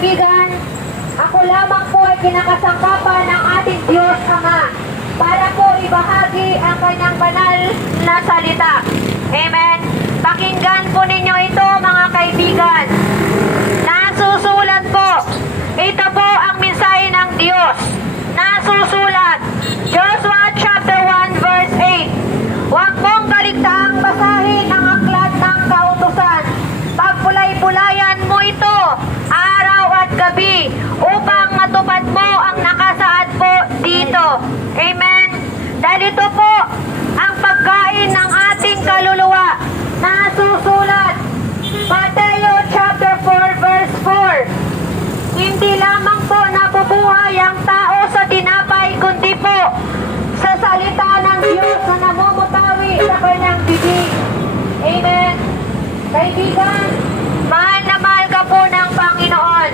kaibigan, ako lamang po ay kinakasangkapan ng ating Diyos Ama para po ibahagi ang kanyang banal na salita. Amen. Pakinggan po ninyo ito, mga kaibigan. Nasusulat po. Ito po ang mensahe ng Diyos. Nasusulat. Joshua chapter 1 verse 8. Huwag mong kaligtaang basahin ang aklat ng kautusan. Pagpulay-pulayan mo ito araw at gabi upang matupad mo ang nakasaad po dito. Amen. Dahil ito po ang pagkain ng ating kaluluwa. Nasusulat. Mateo chapter 4 verse 4. Hindi lamang po nabubuhay ang tao sa tinapay, kundi po sa salita ng Diyos na namumutawi sa kanyang bibig. Amen. Kaibigan, mahal na mahal ka po ng Panginoon.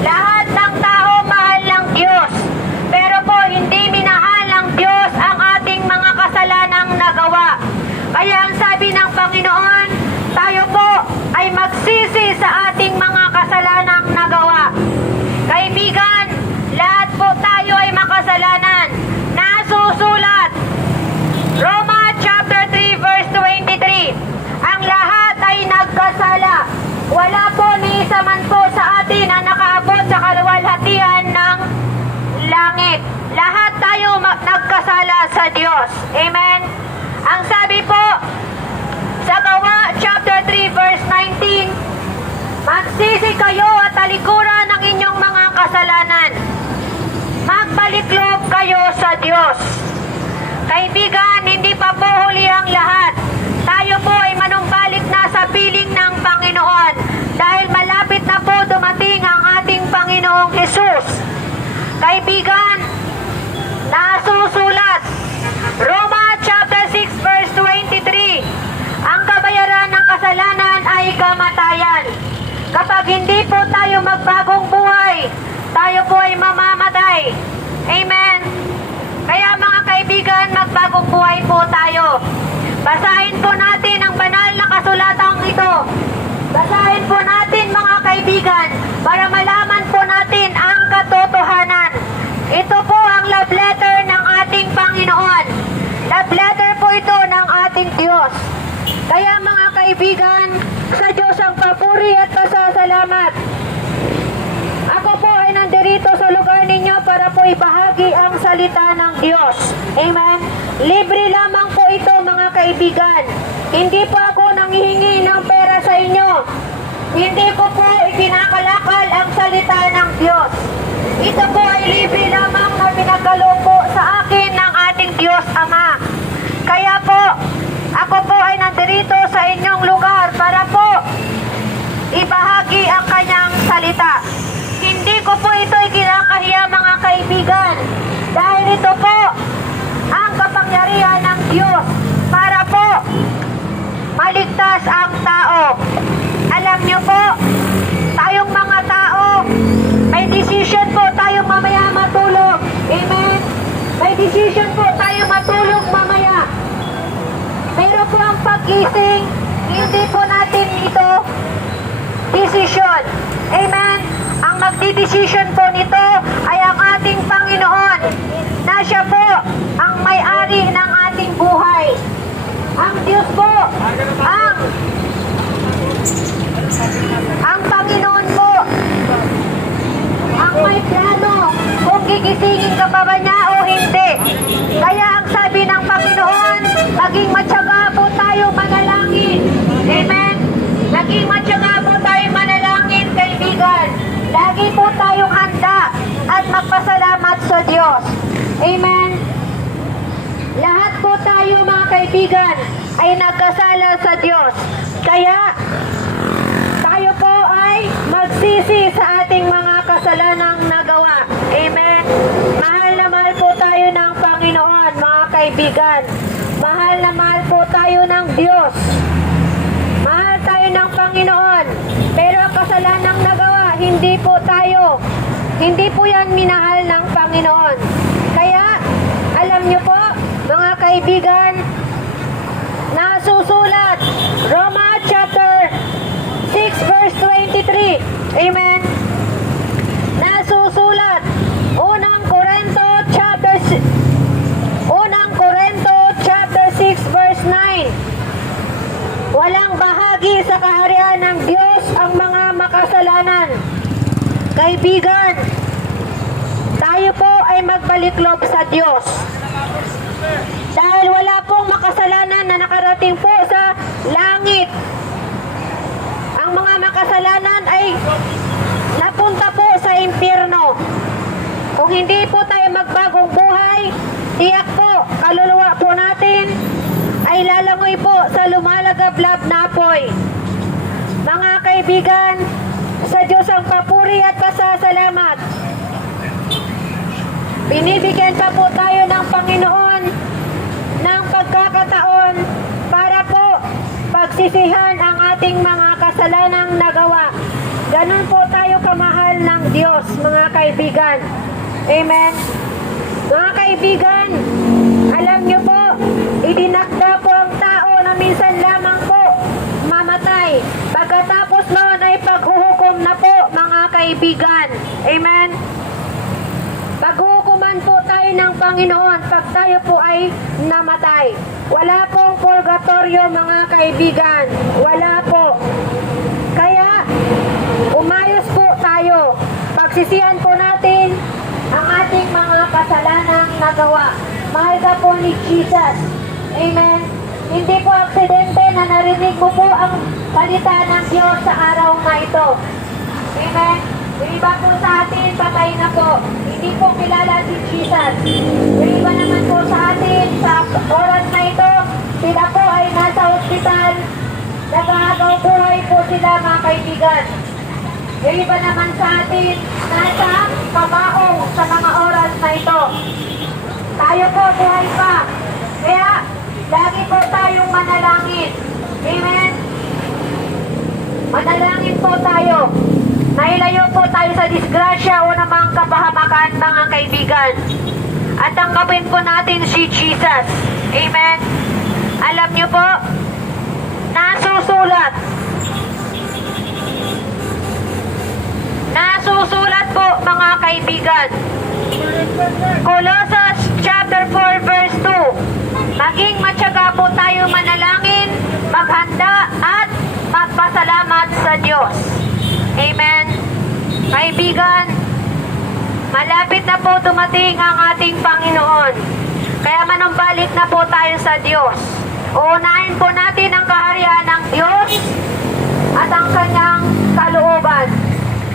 Lahat ng tao mahal ng Diyos. Pero po hindi minahal ng Diyos ang ating mga kasalanang nagawa. Kaya ang sabi ng Panginoon, tayo po ay magsisi sa ating mga kasalanang nagawa. Kaibigan, lahat po tayo ay makasalanan. Nasusulat. Roma chapter 3 verse 23. Ang lahat ay nagkasala. Wala po ni isa man po sa atin ang nakaabot sa kaluwalhatian ng langit. Lahat tayo nagkasala sa Diyos. Amen. Ang sabi po sa Gawa chapter 3 verse 19, magsisi kayo at talikuran ng inyong mga kasalanan. Magbaliklog kayo sa Diyos. Kaibigan, hindi pa po huli ang lahat. Tayo po ay manumbalik na sa piling ng Panginoon dahil malapit na po dumating ang ating Panginoong Hesus. Kaibigan, nasusulat. Roma chapter 6 verse 23. Ang kabayaran ng kasalanan ay kamatayan. Kapag hindi po tayo magbagong buhay, tayo po ay mamamatay. Amen. Kaya mga kaibigan, magbagong buhay po tayo. Basahin po natin ang banal na kasulatang ito. Basahin po natin mga kaibigan para malaman po natin ang katotohanan. Ito po ang love letter ng ating Panginoon. Love letter po ito ng ating Diyos. Kaya mga kaibigan, sa Diyos ang papuri at pasasalamat. Ako po ay nandirito sa lugar ninyo para po ibahagi ang salita ng Diyos. Amen. Libre lamang po ito mga kaibigan. Hindi po ako nanghihingi ng pera sa inyo. Hindi ko po ikinakalakal ang salita ng Diyos. Ito po ay libre lamang na pinagkaloob po sa akin ng ating Diyos Ama. Kaya po, ako po ay nandirito sa inyong lugar para po ibahagi ang kanyang salita. Hindi ko po ito ikinakahiya mga kaibigan. Dahil ito po ang kapangyarihan ng Diyos para po maligtas ang tao. Alam niyo po, tayong mga tao, may decision po tayong mamaya matulog. Amen. May decision po tayo matulog mamaya. Pero po ang pag-gising, hindi po natin ito decision. Amen. Ang magdidesisyon po nito ay ang ating Panginoon na siya po ang may-ari ng ating buhay. Ang Diyos po, ang Panginoon po, ang may plano kung gigisingin ka pa ba niya o hindi. Kaya ang sabi ng Panginoon, maging matyaga po tayo manalangin. Amen. Maging matyaga po tayo manalangin, kaibigan. Lagi po tayong handa at magpasalamat sa Diyos. Amen. Lahat po tayo mga kaibigan ay nagkasala sa Diyos. Kaya tayo po ay magsisi sa ating mga kasalanang nagawa. Amen. Mahal na mahal po tayo ng Panginoon mga kaibigan. Mahal na mahal po tayo ng Diyos. Mahal tayo ng Panginoon. Pero ang kasalanang nagawa, hindi po tayo. Hindi po yan minahal ng Panginoon. Kaya, alam niyo po, mga kaibigan, nasusulat, Roma chapter 6 verse 23. Amen. sa kaharian ng Diyos ang mga makasalanan. Kaibigan, tayo po ay magbaliklop sa Diyos. Dahil wala pong makasalanan na nakarating po sa langit. Ang mga makasalanan ay napunta po sa impyerno. Kung hindi po tayo magbagong buhay, tiyak po, kaluluwa po natin ay lalangoy po sa lumalagablab na apoy. Mga kaibigan, sa Diyos ang papuri at pasasalamat. Binibigyan pa po tayo ng Panginoon ng pagkakataon para po pagsisihan ang ating mga kasalanang nagawa. Ganun po tayo kamahal ng Diyos, mga kaibigan. Amen. Mga kaibigan, alam niyo po, idinakda po ang tao na minsan lamang po mamatay. Pagkatapos noon ay paghuhukom na po, mga kaibigan. Amen. Paghuhukuman po tayo ng Panginoon pag tayo po ay namatay. Wala pong purgatorio, mga kaibigan. Wala po. Kaya, umayos po tayo. Pagsisihan po natin ang ating mga kasalanang nagawa. Mahal ka po ni Jesus. Amen. Hindi po aksidente na narinig mo po ang salita ng Diyos sa araw na ito. Amen. Yung iba po sa atin, patay na po. Hindi po kilala si Jesus. Yung iba naman po sa atin, sa oras na ito, sila po ay nasa ospital. Nag-aagaw buhay po sila, mga kaibigan. Yung iba naman sa atin, nasa kabaong sa mga oras na ito. Tayo po, buhay pa. Kaya, lagi po tayong manalangin. Amen? Manalangin po tayo. Nailayo po tayo sa disgrasya o namang kapahamakan, mga kaibigan. At tanggapin po natin si Jesus. Amen? Alam niyo po, nasusulat. Nasusulat po, mga kaibigan. Colossus chapter 4 verse 2. Maging matyaga po tayo manalangin, maghanda at magpasalamat sa Diyos. Amen. Kaibigan, malapit na po dumating ang ating Panginoon. Kaya manumbalik na po tayo sa Diyos. Uunahin po natin ang kaharian ng Diyos at ang kanyang kalooban.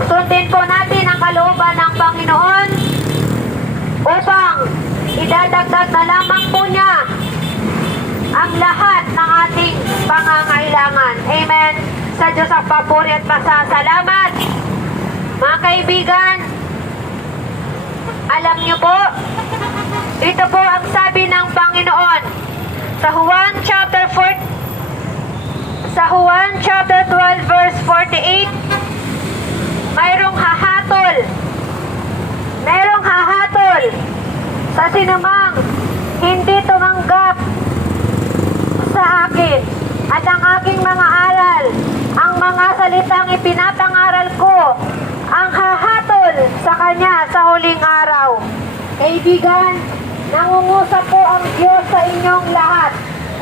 Sundin po natin ang kalooban ng Panginoon upang idadagdag na lamang po niya ang lahat ng ating pangangailangan. Amen. Sa Diyos ang papuri at pasasalamat. Mga kaibigan, alam niyo po, ito po ang sabi ng Panginoon sa Juan chapter 12 verse 48. Mayroong hahatol sa sinumang hindi tumanggap sa akin at ang aking mga aral, ang mga salitang ipinapangaral ko, ang hahatol sa kanya sa huling araw. Kaibigan, nangungusap po ang Diyos sa inyong lahat.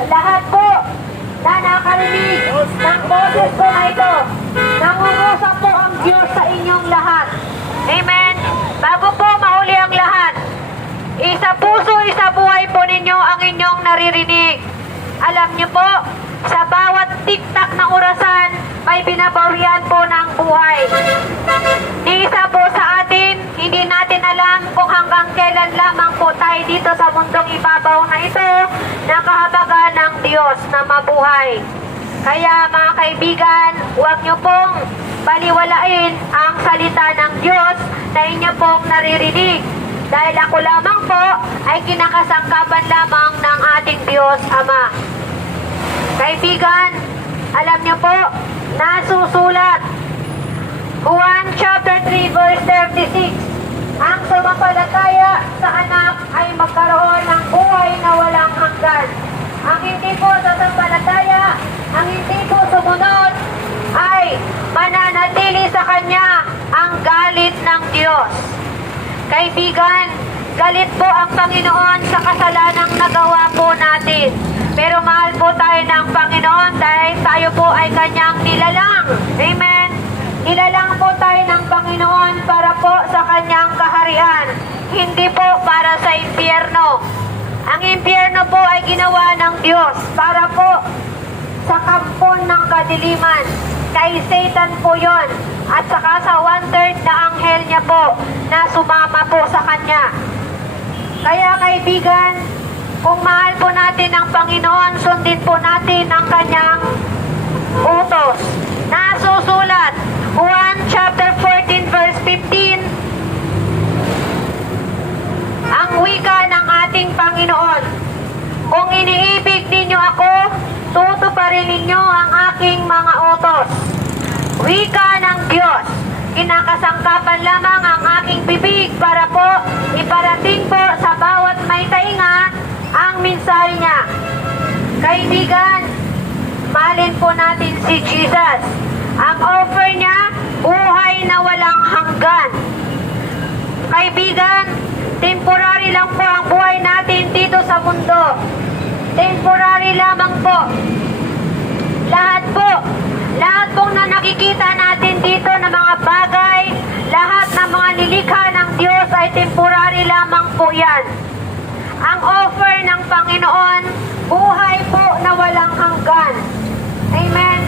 Lahat po na nakarinig ng boses ko na ito, nangungusap po ang Diyos sa inyong lahat. Amen. Bago po mauli ang lahat, isa puso, isa buhay po ninyo ang inyong naririnig. Alam niyo po, sa bawat tiktak ng orasan, may binabawian po ng buhay. Ni isa po sa atin, hindi natin alam kung hanggang kailan lamang po tayo dito sa mundong ibabaw na ito, na kahabagan ng Diyos na mabuhay. Kaya mga kaibigan, huwag niyo pong baliwalain ang salita ng Diyos na inyo pong naririnig. Dahil ako lamang po ay kinakasangkapan lamang ng ating Diyos Ama. Kaibigan, alam niyo po, nasusulat. Juan chapter 3 verse 36. Ang sumampalataya sa anak ay magkaroon ng buhay na walang hanggan. Ang hindi po sasampalataya, ang hindi po sumunod, ay mananatili sa kanya ang galit ng Diyos. Kaibigan, galit po ang Panginoon sa kasalanang nagawa po natin. Pero mahal po tayo ng Panginoon dahil tayo po ay kanyang nilalang. Amen. Nilalang po tayo ng Panginoon para po sa kanyang kaharian. Hindi po para sa impyerno. Ang impyerno po ay ginawa ng Diyos para po sa kampon ng kadiliman. Kay Satan po yon. At saka sa 1/3 na anghel niya po na sumama po sa kanya. Kaya kaibigan, kung mahal po natin ang Panginoon, sundin po natin ang kanyang utos. Nasusulat, Juan chapter 14 verse 15, ang wika ng ating Panginoon, kung iniibig ninyo ako, tutuparin ninyo ang aking mga utos. Wika ng Diyos, kinakasangkapan lamang ang aking bibig para po iparating po sa bawat may tainga ang mensahe niya. Kaibigan, mahalin po natin si Jesus. Ang offer niya, buhay na walang hanggan. Kaibigan, temporary lang po ang buhay natin dito sa mundo. Temporary lamang po. Lahat pong na nakikita natin dito na mga bagay, lahat ng mga nilikha ng Diyos ay temporary lamang po yan. Ang offer ng Panginoon, buhay po na walang hanggan. Amen.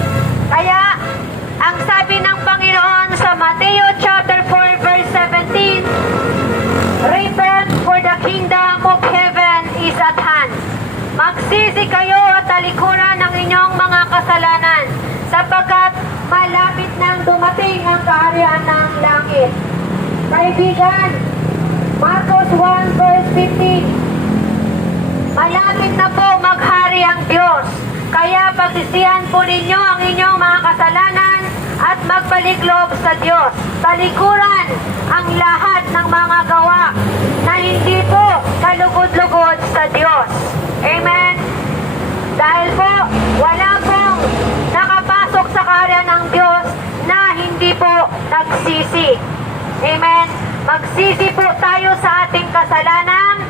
Kaya, ang sabi ng Panginoon sa Mateo chapter 4 verse 17, repent for the kingdom of heaven is at hand. Magsisi kayo at talikuran ng inyong mga kasalanan, sapagkat malapit nang dumating ang kaharian ng langit. Kaibigan, Marcos 1 verse 15, malapit na po maghari ang Diyos. Kaya pagsisihan po ninyo ang inyong mga kasalanan at magbalik loob sa Diyos. Talikuran ang lahat ng mga gawa na hindi po kalugod-lugod sa Diyos. Amen. Dahil po, wala pong nakapasok sa kaharian ng Diyos na hindi po nagsisi. Amen. Magsisi po tayo sa ating kasalanan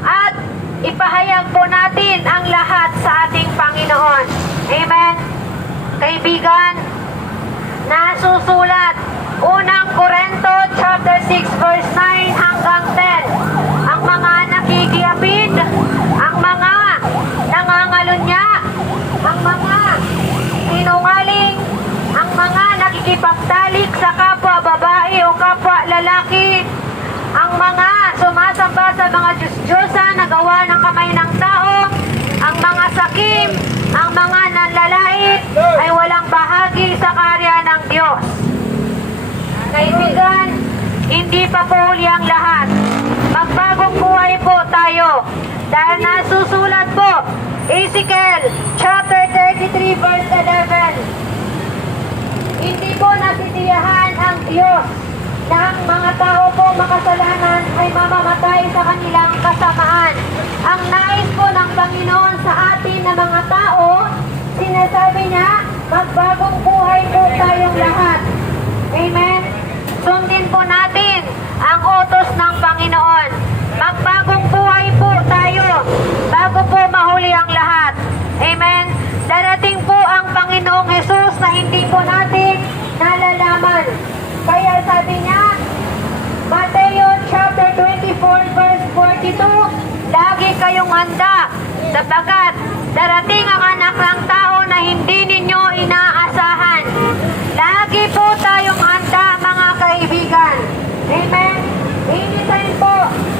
at ipahayag po natin ang lahat sa ating Panginoon. Amen. Kaibigan, nasusulat, unang Korinto chapter 6 verse 9 hanggang 10. Ang mga nakikiyapid, ang mga nangangalunya, ang mga sinungaling, ang mga nakikipagtalik sa kapwa babae o kapwa lalaki, ang mga sumasamba sa mga Diyos-Diyosan na gawa ng kamay ng tao, ang mga sakim, ang mga nanlalait ay walang bahagi sa kaharian ng Diyos. Kaibigan, hindi pa po huli ang lahat. Magbagong buhay po tayo. Dahil nasusulat po, Ezekiel chapter 33 verse 11, hindi po nasisiyahan ang Diyos na ang mga tao po makasalanan ay mamamatay sa kanilang kasamaan. Ang nais po ng Panginoon sa atin na mga tao, sinasabi niya, magbagong buhay po tayong lahat. Amen. Sundin po natin ang utos ng Panginoon. Magbagong buhay po tayo bago po mahuli ang lahat. Amen. Darating po ang Panginoong Jesus na hindi po natin nalalaman. Kaya sabi niya, Mateo chapter 24 verse 42, lagi kayong handa sapagkat darating ang anak ng tao na hindi ninyo inaasahan. Lagi po tayong handa mga kaibigan. Amen. Anytime po,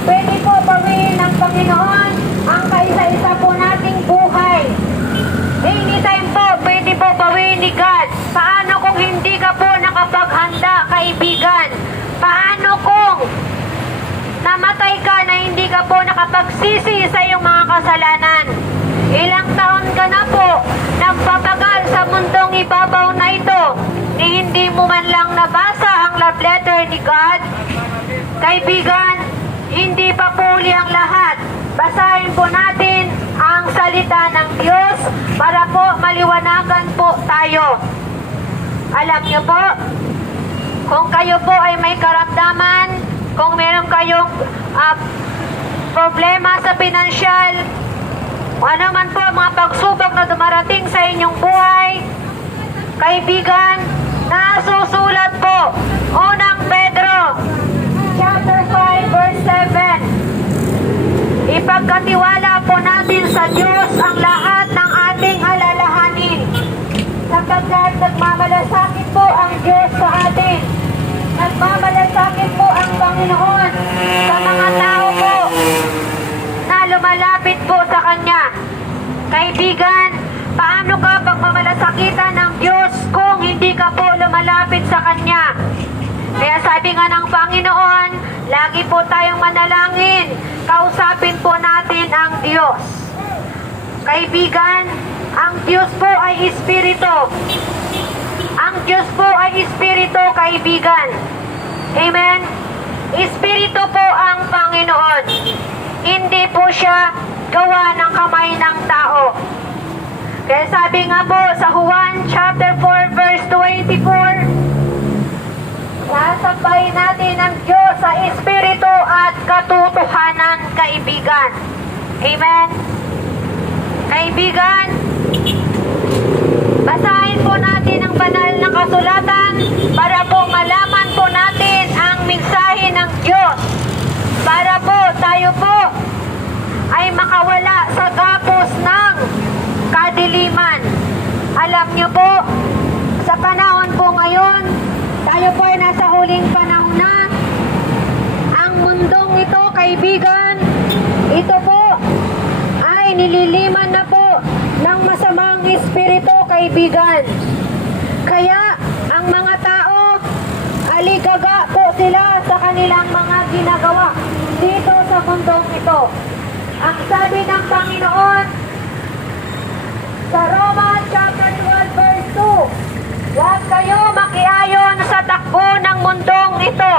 pwede po bawiin ng Panginoon ang kaisa-isa po nating buhay. Anytime po, pwede po bawiin ni God. Paano kung hindi ka po nakapaghanda, kaibigan? Paano kung namatay ka na hindi ka po nakapagsisi sa iyong mga kasalanan? Ilang taon ka na po nagpapagal sa mundong ibabaw na ito, ni hindi mo man lang nabasa ang love letter ni God? Kaibigan, hindi pa po huli ang lahat. Basahin po natin ang salita ng Diyos para po maliwanagan po tayo. Alam niyo po, kung kayo po ay may karamdaman, kung meron kayong problema sa pinansyal, Kung ano man po ang mga pagsubok na dumarating sa inyong buhay, kaibigan, nasusulat po. Unang Pedro, chapter 5, verse 7. Ipagkatiwala po natin sa Diyos ang lahat ng ating alalahanin, sapagkat nagmamalasakit po ang Diyos sa atin. Nagmamalasakit po ang Panginoon sa mga tao po na lumalapit po sa Kanya. Kaibigan, paano ka pagmamalasakitan ng Diyos kung hindi ka po lumalapit sa Kanya? Kaya sabi nga ng Panginoon, lagi po tayong manalangin, kausapin po natin ang Diyos. Kaibigan, ang Diyos po ay Espiritu. Ang Diyos po ay Espiritu, kaibigan. Amen? Espiritu po ang Panginoon. Hindi po siya gawa ng kamay ng tao. Kaya sabi nga po sa Juan chapter 4 verse 24, sasabayin natin ang Diyos sa Espiritu at katotohanan, kaibigan. Amen? Kaibigan, basahin po natin ang banal na kasulatan para po malaman po natin ang mensahe ng Diyos. Para po tayo po ay makawala sa gapos ng kadiliman. Alam niyo po, sa panahon po ngayon, tayo po ay nasa huling panahon na. Ang mundong ito, kaibigan, ito po ay nililiman na po ng masamang espiritu, kaibigan. Kaya ang mga tao, aligaga po sila sa kanilang mga ginagawa dito sa mundong ito. Ang sabi ng Panginoon sa Romans chapter 12 verse 2, huwag kayo makiayon sa takbo ng mundong ito.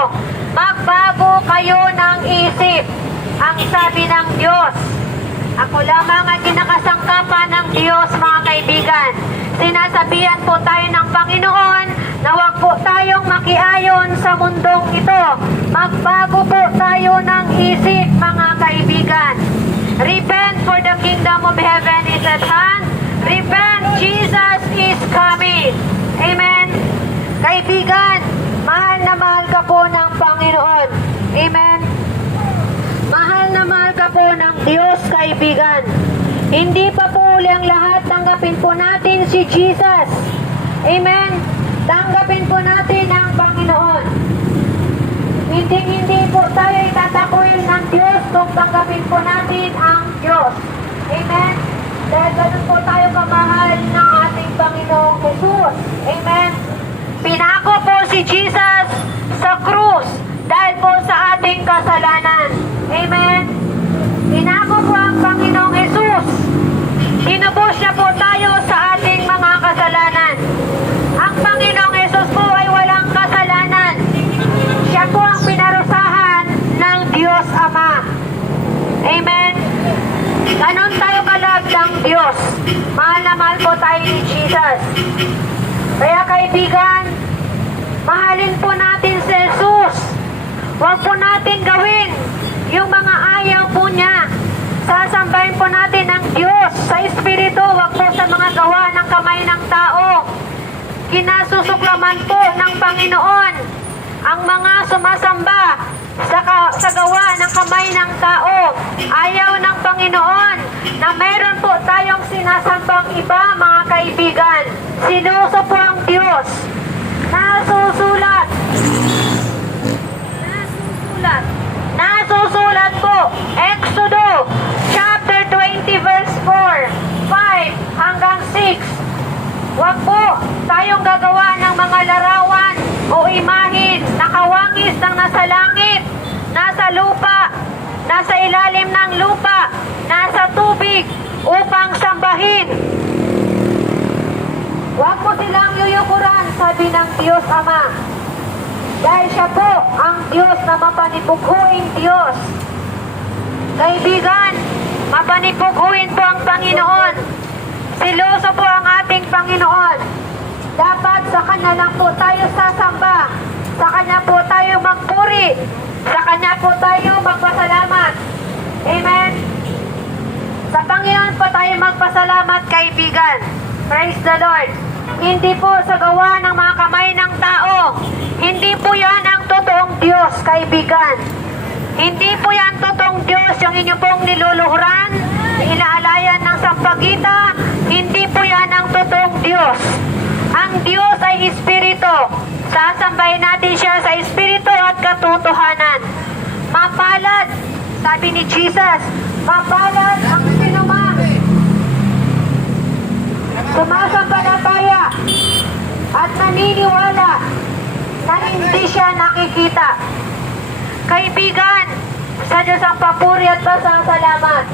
Magbago kayo ng isip. Ang sabi ng Diyos. Ako lamang ang kinakasangkapan ng Diyos, mga kaibigan. Sinasabihan po tayo ng Panginoon na huwag po tayong makiayon sa mundong ito. Magbago po tayo ng isip, mga kaibigan. Repent, for the kingdom of heaven is at hand. Repent, Jesus is coming. Amen. Kaibigan, mahal na mahal ka po ng Panginoon. Amen. Mahal na mahal ka po ng Diyos, kaibigan. Hindi pa po uli ang lahat. Tanggapin po natin si Jesus. Amen. Tanggapin po natin ang Panginoon. Hindi po tayo itatakwil ng Diyos kung tanggapin po natin ang Diyos. Amen. Dahil ganun po tayo kamahal ng ating Panginoong Jesus. Amen. Pinako po si Jesus sa krus dahil po sa ating kasalanan. Amen. Pinako po ang Panginoong Jesus. Tinubos niya po tayo sa ating mga kasalanan. Ang Panginoong Jesus po ay walang kasalanan. Siya po ang pinarusahan ng Diyos Ama. Amen. Ganon tayo kalab ng Diyos. Mahal na mahal po tayo ni Jesus. Kaya kaibigan, mahalin po natin si Jesus. Huwag po natin gawin yung mga ayaw po niya. Sasambahin po natin ang Diyos sa Espiritu, huwag po sa mga gawa ng kamay ng tao. Kinasusuklaman po ng Panginoon ang mga sumasamba sa gawa ng kamay ng tao. Ayaw ng Panginoon na meron po tayong sinasambang iba, mga kaibigan. Sinuso po ang Diyos. Nasusulat. Nasusulat po. Exodo chapter 20 verse 4, 5 hanggang 6. Huwag po tayong gagawa ng mga larawan o imahin na kawangis ng nasa langit, nasa lupa, nasa ilalim ng lupa, nasa tubig upang sambahin. Huwag mo silang yuyukuran, sabi ng Diyos Ama. Dahil siya po ang Diyos na mapanipughuing Diyos. Kaibigan, mapanipughuin po ang Panginoon. Siloso po ang ating Panginoon. Dapat sa Kanya lang po tayo sasamba. Sa Kanya po tayo magpuri. Sa Kanya po tayo magpasalamat. Amen. Sa Panginoon po tayo magpasalamat, kaibigan. Praise the Lord. Hindi po sa gawa ng mga kamay ng tao. Hindi po yan ang totoong Diyos, kaibigan. Hindi po yan totoong Diyos yung inyo pong niluluhuran, inaalayan ng sampagita. Hindi po yan ang totoong Diyos. Ang Diyos ay Espiritu. Sasambahin natin siya sa Espiritu at katotohanan. Mapalad, sabi ni Jesus, mapalad ang sinumang sumasampalataya at naniniwala na hindi siya nakikita. Kaibigan, sa Diyos ang papuri at pasasalamat.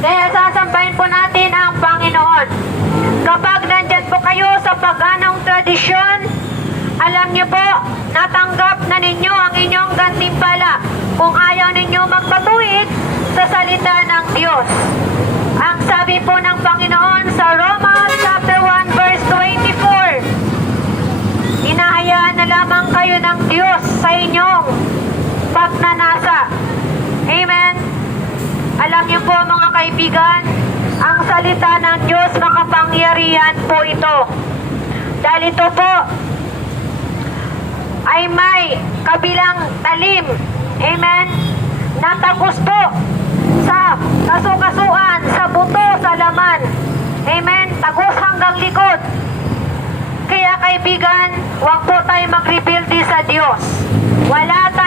Kaya sasambahin po natin ang Panginoon. Kapag nandyan po kayo sa paganong tradisyon, alam niyo po, natanggap na ninyo ang inyong gantimpala kung ayaw ninyo magpatuwid sa salita ng Diyos. Ang sabi po ng Panginoon sa Romans chapter 1 verse 24, hinahayaan na lamang kayo ng Diyos sa inyong pagnanasa. Amen. Alam niyo po mga kaibigan, ang salita ng Diyos makapangyarihan po ito. Dahil ito po ay may kabilang talim. Amen. Natagos po sa kasukasuan, sa buto, sa laman. Amen. Tagos hanggang likod. Kaya kaibigan, huwag po tayo mag-rebuildi sa Diyos. Wala po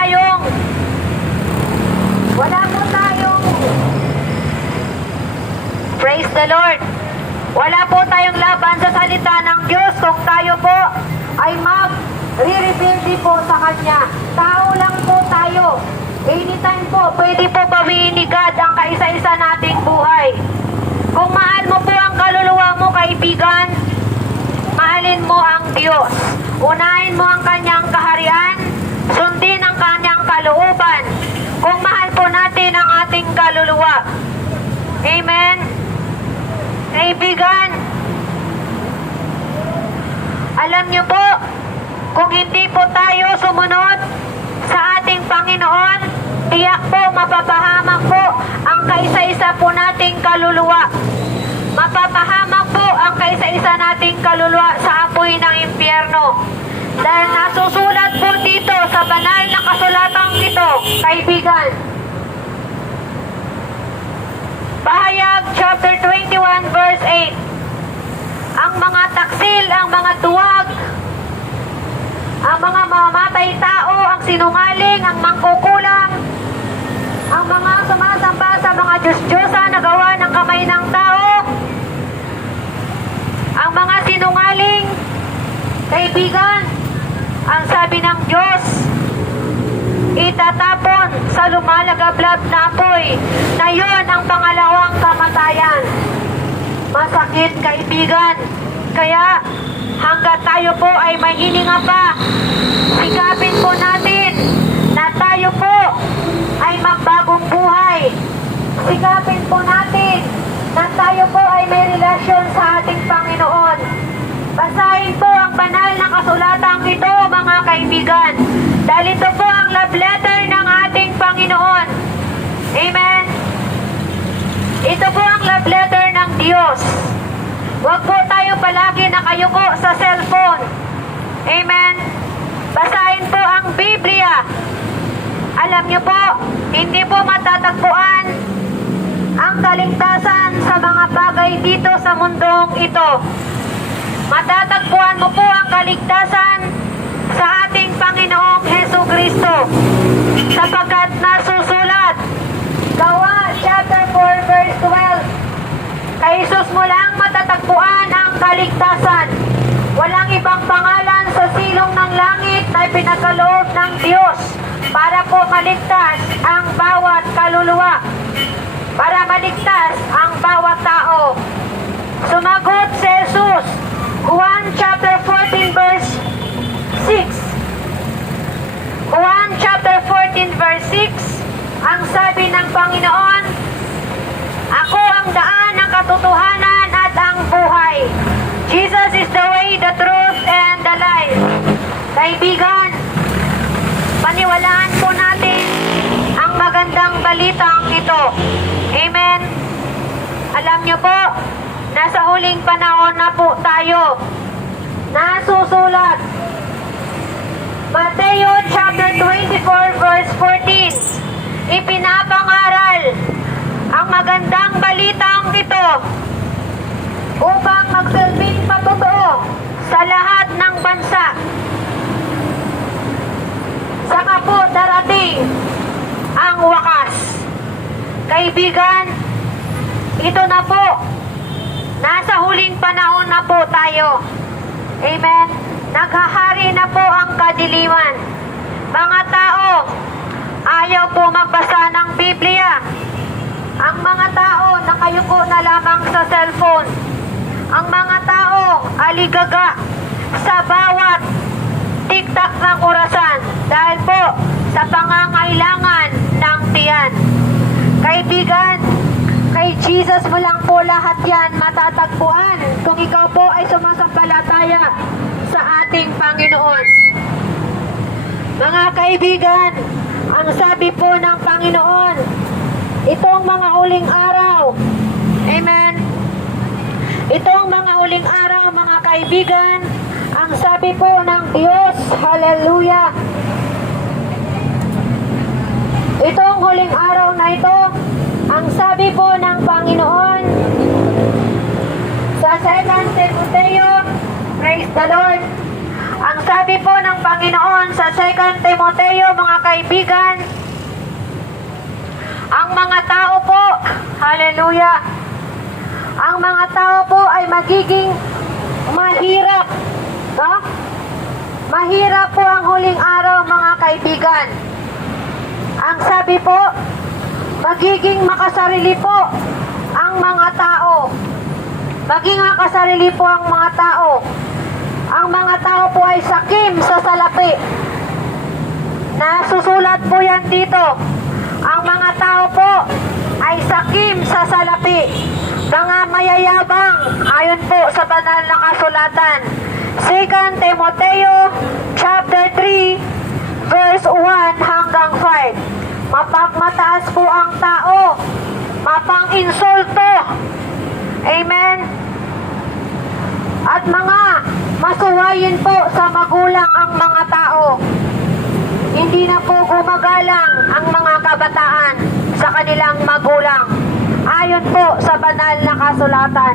tayong praise the Lord. Wala po tayong laban sa salita ng Diyos kung tayo po ay mag-re-rebuildi po sa Kanya. Tao lang po tayo. Anytime po, pwede po bawiin ni God ang kaisa-isa nating buhay. Kung mahal mo po ang kaluluwa mo, kaibigan, mahalin mo ang Diyos. Unahin mo ang Kanyang kaharian, sundin ang Kanyang kalooban. Kung mahal po natin ang ating kaluluwa. Amen. Kaibigan, alam niyo po, kung hindi po tayo sumunod sa ating Panginoon, tiyak po mapapahamak po ang kaisa-isa po nating kaluluwa. Mapapahamak po ang kaisa-isa nating kaluluwa sa apoy ng impyerno. Dahil nasusulat po dito sa banal na kasulatang ito, kaibigan. Pahayag chapter 21 verse 8. Ang mga taksil, ang mga duwag, ang mga mamamatay tao, ang sinungaling, ang mangkukulang, ang mga sumasamba sa mga Diyos-Diyosa na gawa ng kamay ng tao, ang mga sinungaling, kaibigan, ang sabi ng Diyos, itatapon sa lumalagablab na apoy, na yun ang pangalawang kamatayan. Masakit, kaibigan. Kaya, hanggat tayo po ay may hininga pa, sikapin po natin na tayo po ay magbagong buhay. Sikapin po natin na tayo po ay may relasyon sa ating Panginoon. Basahin po ang banal na kasulatang ito, mga kaibigan. Dahil ito po ang love letter ng ating Panginoon. Amen. Ito po ang love letter ng Diyos. Huwag po tayo palagi nakayuko sa cellphone. Amen. Basahin po ang Biblia. Alam niyo po, hindi po matatagpuan ang kaligtasan sa mga bagay dito sa mundong ito. Matatagpuan mo po ang kaligtasan sa ating Panginoong Jesucristo, sapagkat nasusulat, Gawa chapter 4 verse 12, kay Jesus mo lang matatagpuan ang kaligtasan. Walang ibang pangalan sa silong ng langit na ipinagkaloob ng Diyos para po maligtas ang bawat kaluluwa, para maligtas ang bawat tao. Sumagot si Jesus, Juan chapter 14 verse 6. Juan chapter 14 verse 6, ang sabi ng Panginoon, ako ang daan, ang katotohanan at ang buhay. Jesus is the way, the truth, and the life. Kaibigan, paniwalaan po natin ang magandang balitang ito. Amen. Alam niyo po, nasa huling panahon na po tayo. Nasusulat. Mateo chapter 24 verse 14. Ipinapangaral ang magandang balitang ito upang magsilbing patotoo sa lahat ng bansa. Saka po darating ang wakas. Kaibigan, ito na po. Nasa huling panahon na po tayo. Amen. Naghahari na po ang kadiliman. Mga tao, ayaw po magbasa ng Biblia. Ang mga tao nakayuko na lamang sa cellphone. Ang mga tao aligaga sa bawat tiktak ng orasan dahil po sa pangangailangan ng tiyan. Kaibigan, kay Jesus mo lang po lahat yan matatagpuan kung ikaw po ay sumasampalataya sa ating Panginoon. Mga kaibigan, ang sabi po ng Panginoon, itong mga huling araw, amen, itong mga huling araw, mga kaibigan, ang sabi po ng Diyos, hallelujah, itong huling araw na ito, ang sabi po ng Panginoon sa 2 Timoteo, praise the Lord, ang sabi po ng Panginoon sa 2 Timoteo, mga kaibigan, ang mga tao po, hallelujah, ang mga tao po ay magiging mahirap, no? Mahirap po ang huling araw, mga kaibigan. Ang sabi po, magiging makasarili po ang mga tao. Maging makasarili po ang mga tao. Ang mga tao po ay sakim sa salapi. Nasusulat po yan dito. Ang mga tao po ay sakim sa salapi. Mga mayayabang, ayon po sa banal na kasulatan. 2 Timoteo chapter 3 verse 1 hanggang 5. Mapagmataas po ang tao, mapang-insulto. Amen. At mga masuwayin po sa magulang ang mga tao. Hindi na po gumagalang ang mga kabataan sa kanilang magulang. Ayon po sa banal na kasulatan.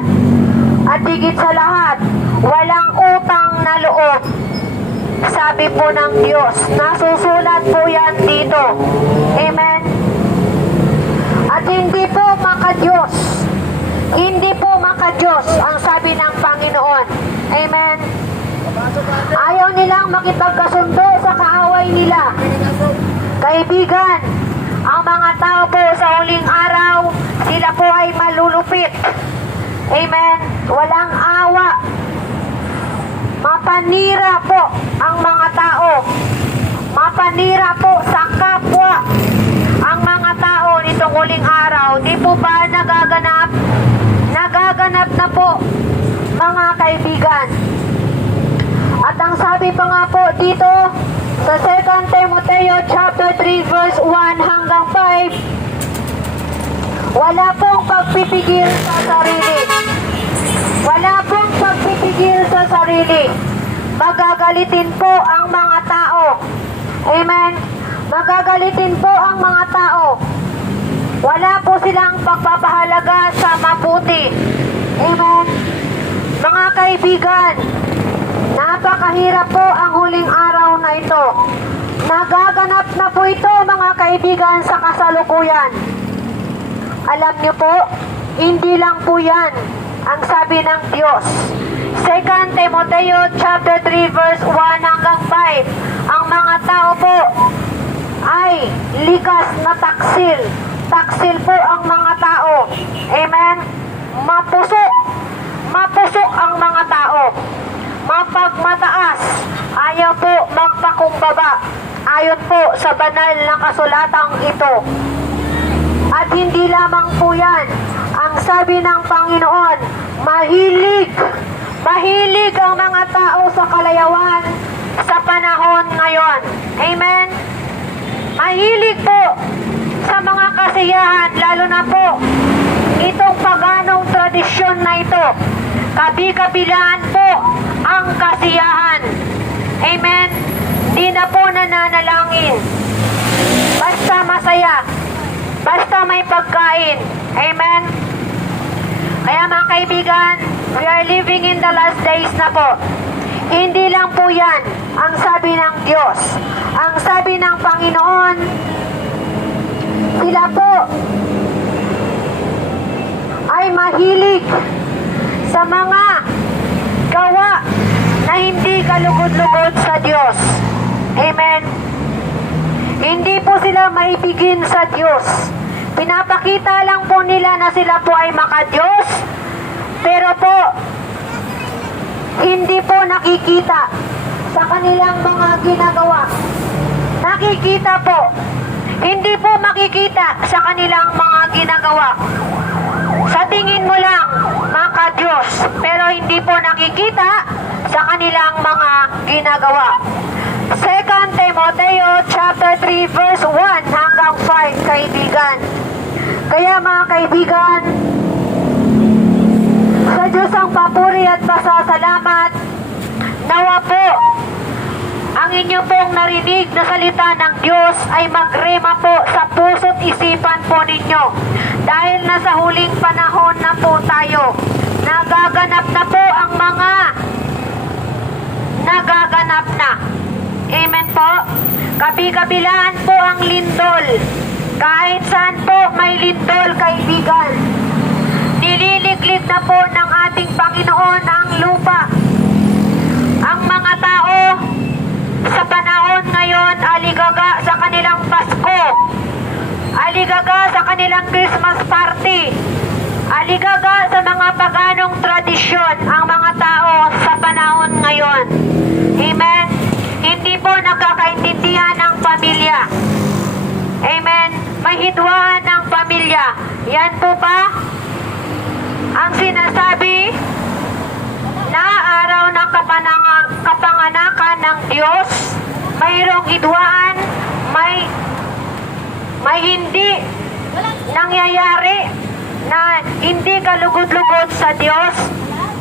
At higit sa lahat, walang utang na loob. Sabi po ng Diyos, nasusulat po yan dito. Amen. At hindi po makadiyos. Hindi po makadiyos ang sabi ng Panginoon. Amen. Ayaw nilang makipagkasundo sa kaaway nila. Kaibigan, ang mga tao po sa huling araw, sila po ay malulupit. Amen. Walang awa. Mapanira po ang mga tao. Mapanira po sa kapwa ang mga tao nitong huling araw. Di po ba nagaganap? Nagaganap na po, mga kaibigan. At ang sabi pa nga po dito sa 2 Timoteo chapter 3 verse 1 hanggang 5, wala pong pagpipigil sa sarili. Wala pong pagpipigil sa sarili. Magagalitin po ang mga tao. Amen. Magagalitin po ang mga tao. Wala po silang pagpapahalaga sa mabuti. Amen. Mga kaibigan, napakahirap po ang huling araw na ito. Nagaganap na po ito, mga kaibigan, sa kasalukuyan. Alam niyo po, hindi lang po yan ang sabi ng Diyos. 2 Timoteo chapter 3 verse 1 hanggang 5. Ang mga tao po ay likas na taksil. Taksil po ang mga tao. Amen. Mapusok. Mapusok ang mga tao. Mapagmataas. Ayaw po magpakumbaba. Ayon po sa banal na kasulatang ito. At hindi lamang po yan. Ang sabi ng Panginoon, mahilig. Mahilig ang mga tao sa kalayawan sa panahon ngayon. Amen. Mahilig po sa mga kasiyahan, lalo na po itong paganong tradisyon na ito. Kabi-kabilaan po ang kasiyahan. Amen. Di na po nananalangin. Basta masaya. Basta may pagkain. Amen. Kaya mga kaibigan, we are living in the last days na po. Hindi lang po yan ang sabi ng Diyos. Ang sabi ng Panginoon, sila po ay mahilig sa mga gawa na hindi kalugod-lugod sa Diyos. Amen. Hindi po sila maibigin sa Diyos. Pinapakita lang po nila na sila po ay maka-Diyos, pero po, hindi po nakikita sa kanilang mga ginagawa. Nakikita po, hindi po makikita sa kanilang mga ginagawa. Sa tingin mo lang, maka-Diyos, pero hindi po nakikita sa kanilang mga ginagawa. 2 Timoteo chapter 3 verse 1 hanggang 5, kaibigan. Kaya mga kaibigan, sa Diyos ang papuri at pasasalamat, nawa po ang inyo pong narinig na salita ng Diyos ay magrema po sa puso't isipan po ninyo. Dahil nasa huling panahon na po tayo, nagaganap na po ang mga nagaganap na. Amen po. Kabi-kabilaan po ang lindol. Kahit saan po may lindol, kaibigan. Nililiglig na po ng ating Panginoon ang lupa. Ang mga tao sa panahon ngayon, aligaga sa kanilang Pasko, aligaga sa kanilang Christmas party, aligaga sa mga paganong tradisyon ang mga tao sa panahon ngayon. Amen. Hindi po nakakaintindihan ng pamilya. Amen. May hidwaan ng pamilya. Yan po ba ang sinasabi na araw ng kapanganakan ng Diyos? Mayroong hidwaan, may hindi nangyayari na hindi kalugod-lugod sa Diyos.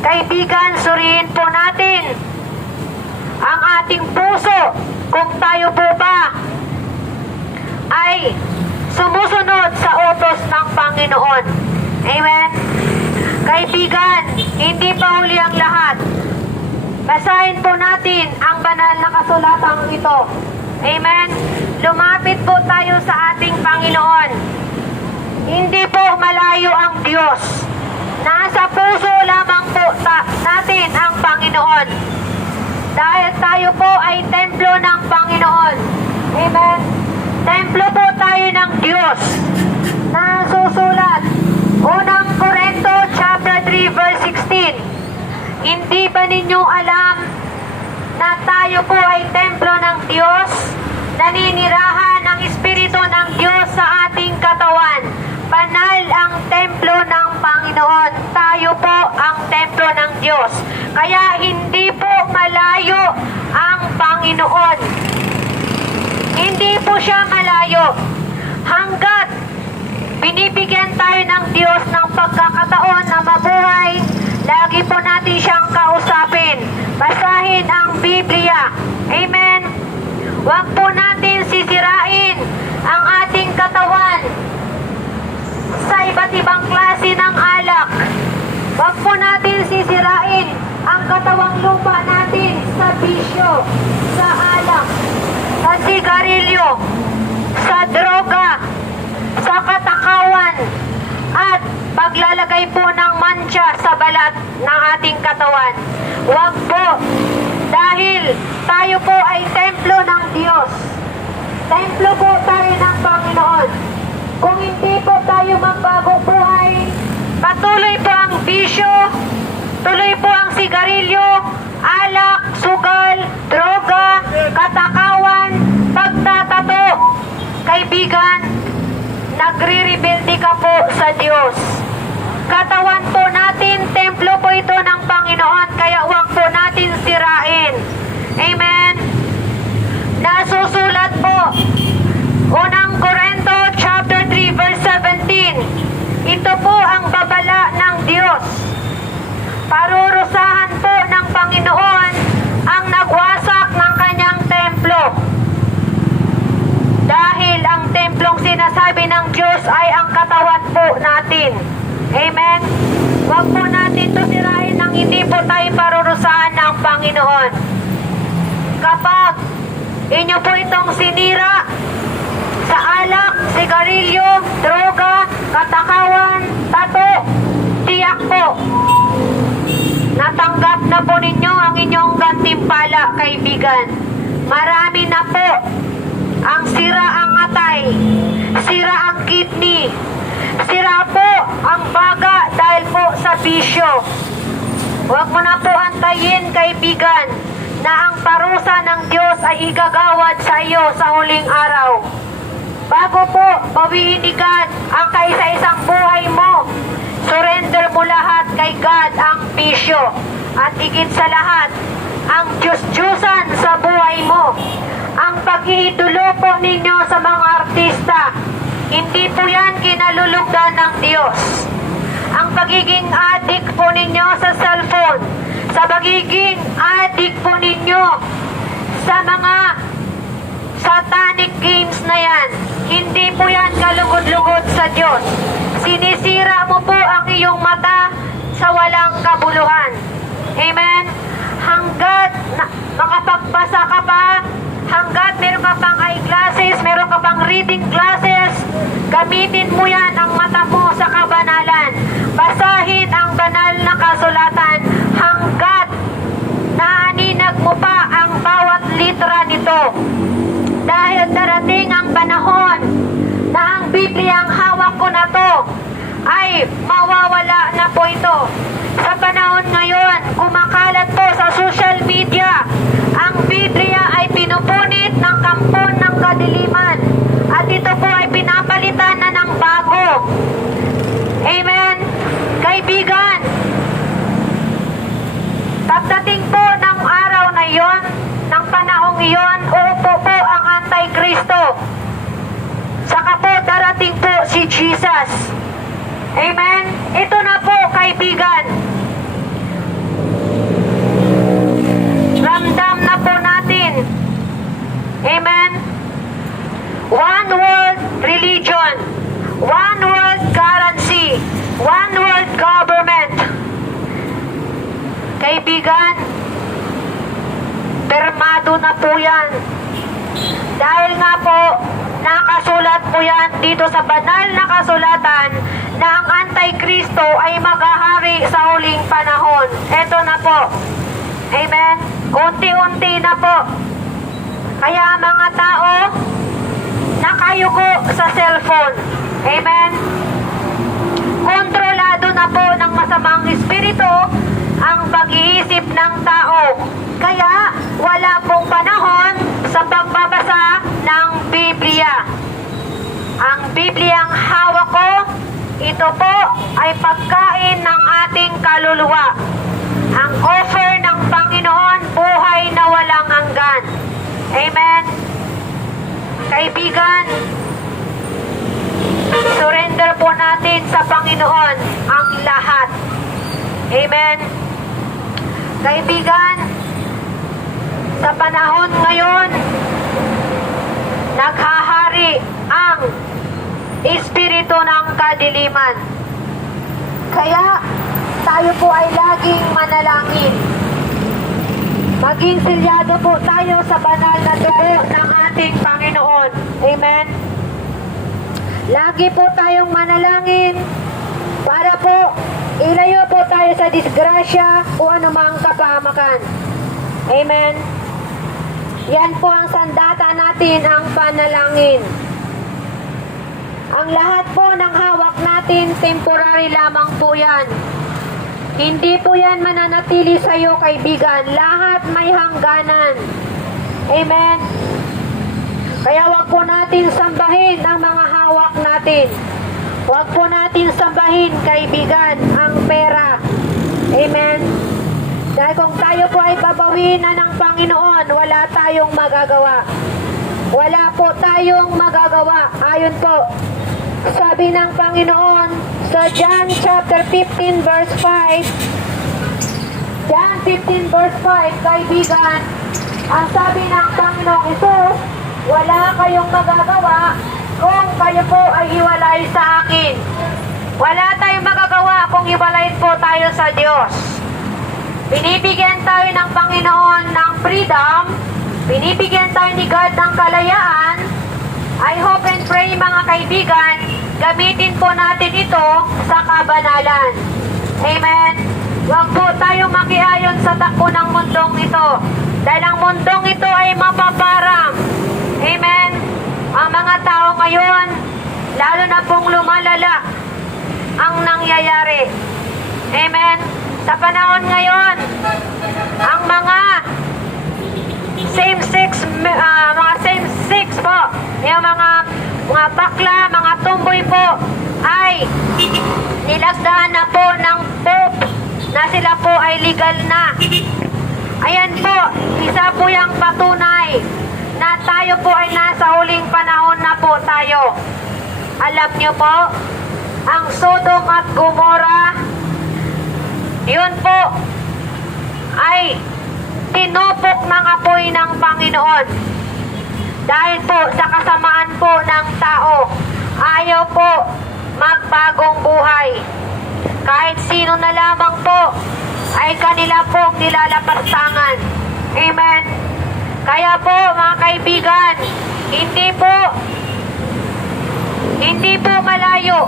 Kaibigan, suriin po natin ang ating puso kung tayo po ba ay sumusunod sa utos ng Panginoon. Amen. Kaibigan, hindi pa huli ang lahat. Basahin po natin ang banal na kasulatang ito. Amen. Lumapit po tayo sa ating Panginoon. Hindi po malayo ang Diyos. Nasa puso lamang po natin ang Panginoon. Dahil tayo po ay templo ng Panginoon. Amen. Templo po tayo ng Diyos. Nasusulat, unang Korinto chapter 3 verse 16. Hindi ba ninyo alam na tayo po ay templo ng Diyos? Naninirahan ang Espiritu ng Diyos sa ating katawan. Banal ang templo ng Panginoon. Tayo po ang templo ng Diyos. Kaya hindi po malayo ang Panginoon. Hindi po siya malayo. Hanggat binibigyan tayo ng Diyos ng pagkakataon na mabuhay, lagi po natin siyang kausapin. Basahin ang Biblia. Amen. Huwag po natin sisirain ang ating katawan sa iba't ibang klase ng alak. Huwag po natin sisirain ang katawang lupa natin sa bisyo, sa alak, sa sigarilyo, sa droga, sa katakawan, at paglalagay po ng mancha sa balat ng ating katawan. Huwag po, dahil tayo po ay templo ng Diyos. Templo po tayo ng Panginoon. Kung hindi po tayo magbagong buhay, patuloy po ang bisyo, tuloy po ang sigarilyo, alak, sugal, droga, katakawan, pagtatato. Kaibigan, nagre-rebelde ka po sa Diyos. Katawan po natin, templo po ito ng Panginoon, kaya huwag po natin sirain. Amen. Nasusulat po, unang Korinto chapter 3 verse 17. Ito po ang Panginoon. Kapag inyo po itong sinira sa alak, sigarilyo, droga, katakawan, tato, tiyak po, natanggap na po ninyo ang inyong gantimpala, kaibigan. Marami na po ang sira ang atay, sira ang kidney, sira po ang baga dahil po sa bisyo. Huwag mo na po antayin, kaibigan, na ang parusa ng Diyos ay igagawad sa iyo sa huling araw. Bago po bawiin ni God ang kaisa-isang buhay mo, surrender mo lahat kay God ang bisyo. At higit sa lahat, ang Diyos-Diyusan sa buhay mo. Ang pag-iidolo po ninyo sa mga artista, hindi po yan kinalulugdan ng Diyos. Ang pagiging addict po ninyo sa cellphone, sa pagiging addict po ninyo sa mga satanic games na yan, hindi po yan kalugod-lugod sa Diyos. Sinisira mo po ang iyong mata sa walang kabuluhan. Amen? Hanggat makapagbasa ka pa, hanggat meron ka pang eyeglasses, meron ka pang reading glasses, gamitin mo yan ang mata mo sa kabanalan. Basahin ang banal na kasulatan hanggat naaninag mo pa ang bawat litra nito. Dahil darating ang panahon na ang Biblia ang hawak ko na to ay mawawala na po ito. Sa panahon ngayon, kumakalat po sa social media, ang Biblia ay pinupunit ng kampon ng kadiliman at ito po ay pinapalitan na ng bago. Amen? Kaibigan, pagdating po ng araw na iyon, ng panahong iyon, uupo po ang Antikristo. Saka po darating po si Jesus. Amen? Ito na po, kaibigan. Ramdam na po natin. Amen? One world religion, one world currency, one world government. Kaibigan, permado na po yan. Dahil nga po, nakasulat po yan dito sa banal na kasulatan na ang Antikristo ay maghahari sa huling panahon. Ito na po. Amen? Unti-unti na po. Kaya mga tao, nakayuko sa cellphone. Amen? Kontrolado na po ng masamang espiritu ang pag-iisip ng tao. Kaya wala pong panahon sa pagbabasa ng Biblia. Ang Biblia ang hawak ko, ito po ay pagkain ng ating kaluluwa. Ang offer ng Panginoon, buhay na walang hanggan. Amen? Kaibigan, surrender po natin sa Panginoon ang lahat. Amen? Kaibigan, sa panahon ngayon, naghahari ang espiritu ng kadiliman. Kaya, tayo po ay laging manalangin. Maging silyado po tayo sa banal na dugo ng ating Panginoon. Amen? Lagi po tayong manalangin para po ilayo po tayo sa disgrasya o anumang kapahamakan. Amen? Yan po ang sandata natin, ang panalangin. Ang lahat po ng hawak natin, temporary lamang po yan. Hindi po yan mananatili sa iyo, kaibigan. Lahat may hangganan. Amen? Kaya wag po natin sambahin ang mga hawak natin. Wag po natin sambahin, kaibigan, ang pera. Amen? Dahil kung tayo po ay babawin na ng Panginoon, wala tayong magagawa. Wala po tayong magagawa. Ayon po, sabi ng Panginoon sa John chapter 15 verse 5, John 15 verse 5, kaibigan, ang sabi ng Panginoong Jesus, wala kayong magagawa kung kayo po ay hiwalay sa akin. Wala tayong magagawa kung hiwalay po tayo sa Diyos. Binibigyan tayo ng Panginoon binibigyan tayo ni God ng kalayaan, I hope and pray mga kaibigan, gamitin po natin ito sa kabanalan. Amen. Huwag po tayo makiayon sa takbo ng mundong ito. Dahil ang mundong ito ay mapaparang. Amen. Ang mga tao ngayon, lalo na pong lumalala ang nangyayari. Amen. Sa panahon ngayon, ang mga same-sex po, yung mga bakla, mga tumboy po, ay nilagdaan na po ng Pope na sila po ay legal na. Ayan po, isa po yung patunay na tayo po ay nasa huling panahon na po tayo. Alam niyo po, ang Sodom at Gomora, yun po ay tinupok ng apoy ng Panginoon. Dahil po sa kasamaan po ng tao, ayaw po magbagong buhay. Kahit sino na lamang po ay kanila pong nilalapastangan. Amen. Kaya po mga kaibigan, hindi po malayo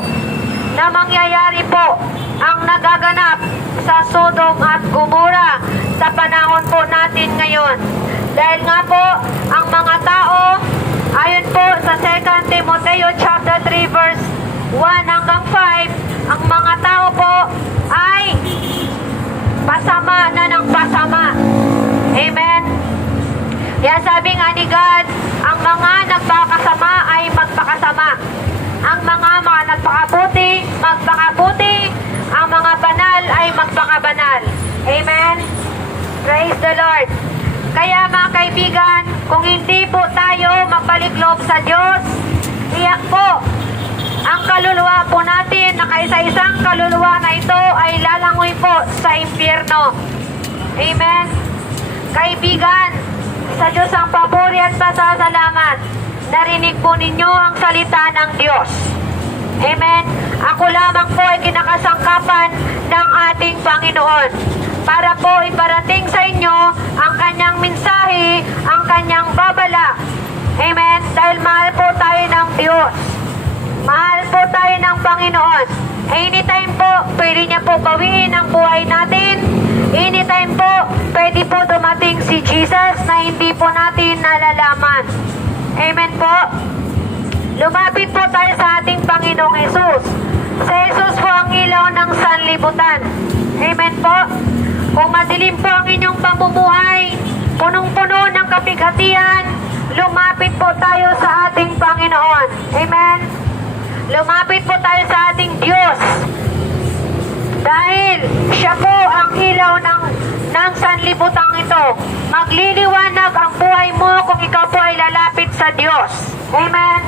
na mangyayari po ang nagaganap sa Sodom at Gomora sa panahon po natin ngayon. Dahil nga po, ang mga tao, ayon po sa 2 Timoteo chapter 3 verse 1 hanggang 5, ang mga tao po ay pasama na ng pasama. Amen. Kaya sabi nga ni God, ang mga nagpakasama ay magpakasama. Ang mga nagpakabuti, magpakabuti. Ang mga banal ay magpakabanal. Amen. Praise the Lord. Kaya mga kaibigan, kung hindi po tayo magbalik loob sa Diyos, tiyak po, ang kaluluwa po natin na kaisa-isang kaluluwa na ito ay lalangoy po sa impyerno. Amen. Kaibigan, sa Diyos ang papuri at pasasalamat. Narinig po ninyo ang salita ng Diyos. Amen. Ako lamang po ay kinakasangkapan ng ating Panginoon para po iparating sa inyo ang kanyang mensahe, ang kanyang babala. Amen. Dahil mahal po tayo ng Diyos. Mahal po tayo ng Panginoon. Anytime po, pwede niya po bawiin ang buhay natin. Anytime po, pwede po dumating si Jesus na hindi po natin nalalaman. Amen po. Lumapit po tayo sa ating Panginoong Jesus. Si Jesus po ang ilaw ng sanlibutan. Amen po. Kung madilim po ang inyong pamumuhay, punong-puno ng kapighatian, lumapit po tayo sa ating Panginoon. Amen. Lumapit po tayo sa ating Diyos. Dahil siya po ang ilaw ng sanlibutan ito. Magliliwanag ang buhay mo kung ikaw po ay lalapit sa Diyos. Amen.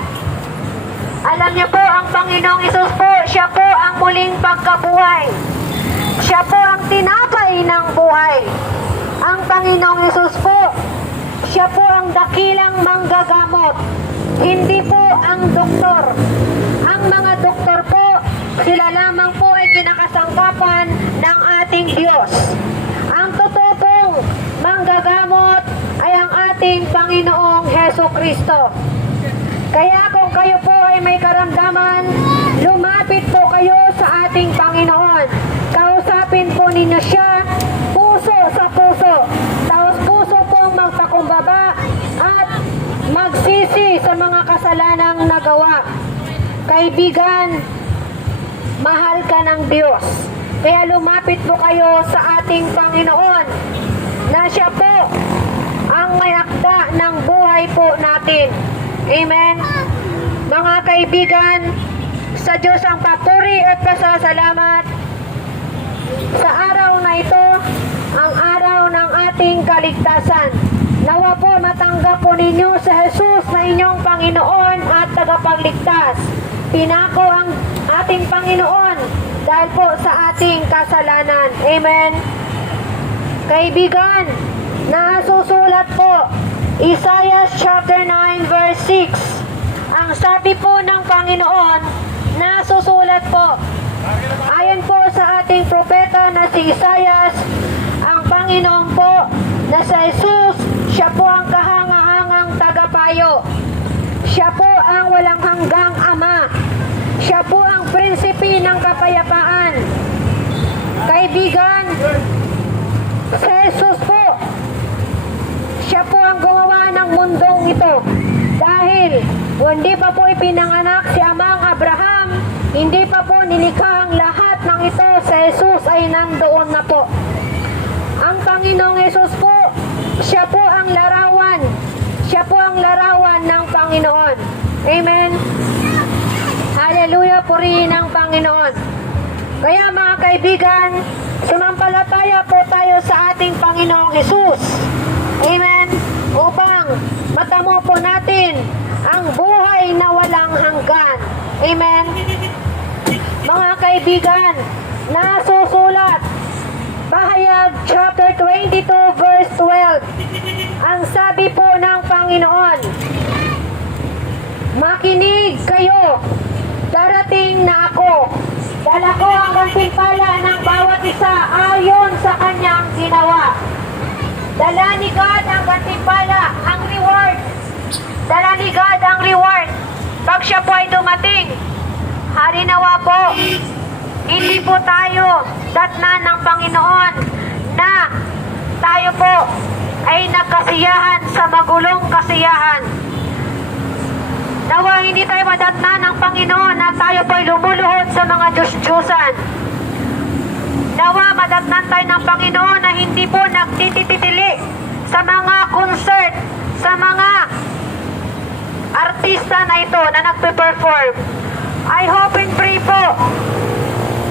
Alam niyo po, ang Panginoong Isus po, siya po ang muling pagkabuhay. Siya po ang tinapay ng buhay. Ang Panginoong Isus po, siya po ang dakilang manggagamot. Hindi po ang doktor. Ang mga doktor po, sila lamang po ay kinakasangkapan ng ating Diyos. Ang totoo pong manggagamot ay ang ating Panginoong Heso Kristo. Kaya kung kayo po ay may karamdaman, lumapit po kayo sa ating Panginoon. Kausapin po ninyo siya, puso sa puso. Tapos puso pong magpakumbaba at magsisi sa mga kasalanang nagawa. Kaibigan, mahal ka ng Diyos. Kaya lumapit po kayo sa ating Panginoon na siya po ang may akda ng buhay po natin. Amen. Mga kaibigan, sa Diyos ang papuri at pasasalamat sa araw na ito, ang araw ng ating kaligtasan. Nawa po matanggap po ninyo sa Jesus na inyong Panginoon at tagapagligtas. Pinako ang ating Panginoon dahil po sa ating kasalanan. Amen. Kaibigan, nasusulat po Isaiah chapter 9 verse 6. Ang sabi po ng Panginoon, nasusulat po. Ayon po sa ating propeta na si Isaiah, ang Panginoon po na sa Jesus, siya po ang kahangalan Siya po ang walang hanggang Ama. Siya po ang prinsipe ng kapayapaan. Kaibigan, si Jesus po, siya po ang gumawa ng mundong ito. Dahil hindi pa po ipinanganak si Amang Abraham, hindi pa po nilikha ang lahat ng ito, si Jesus ay nandoon na po. Ang Panginoong Jesus po, siya po ang larawan. Siya po ang larawan ng Panginoon. Amen. Hallelujah, purihin ang Panginoon. Kaya mga kaibigan, sumampalataya po tayo sa ating Panginoong Jesus. Amen. Upang matamo po natin ang buhay na walang hanggan. Amen. Mga kaibigan, nasusulat Pahayag chapter 22 verse 12. Ang sabi po ng Panginoon, makinig kayo, darating na ako. Dala ko ang gantimpala ng bawat isa ayon sa kanyang ginawa. Dala ni God ang gantimpala, ang reward. Dala ni God ang reward. Pag siya po ay dumating, harinawa po, hindi po tayo datnan ng Panginoon na tayo po ay nagkasiyahan sa magulong kasiyahan. Nawa hindi tayo madatnan ng Panginoon na tayo po ay lumuluhod sa mga Diyos-Diyosan. Nawa madatnan tayo ng Panginoon na hindi po nagtititili sa mga concert, sa mga artista na ito na nagpe-perform. I hope and pray po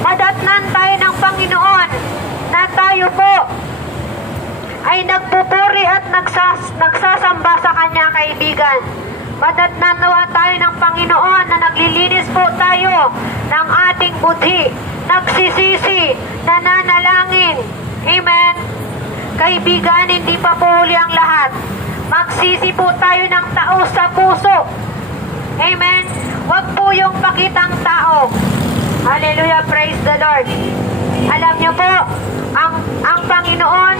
madatnan tayo ng Panginoon na tayo po ay nagpupuri at nagsasamba sa Kanya, kaibigan. Madatnan nawa tayo ng Panginoon na naglilinis po tayo ng ating budhi, nagsisisi, nananalangin. Amen. Kaibigan, hindi pa po huli ang lahat. Magsisi po tayo ng taos sa puso. Amen. Huwag po yung pakitang tao. Hallelujah, praise the Lord. Alam niyo po, ang Panginoon,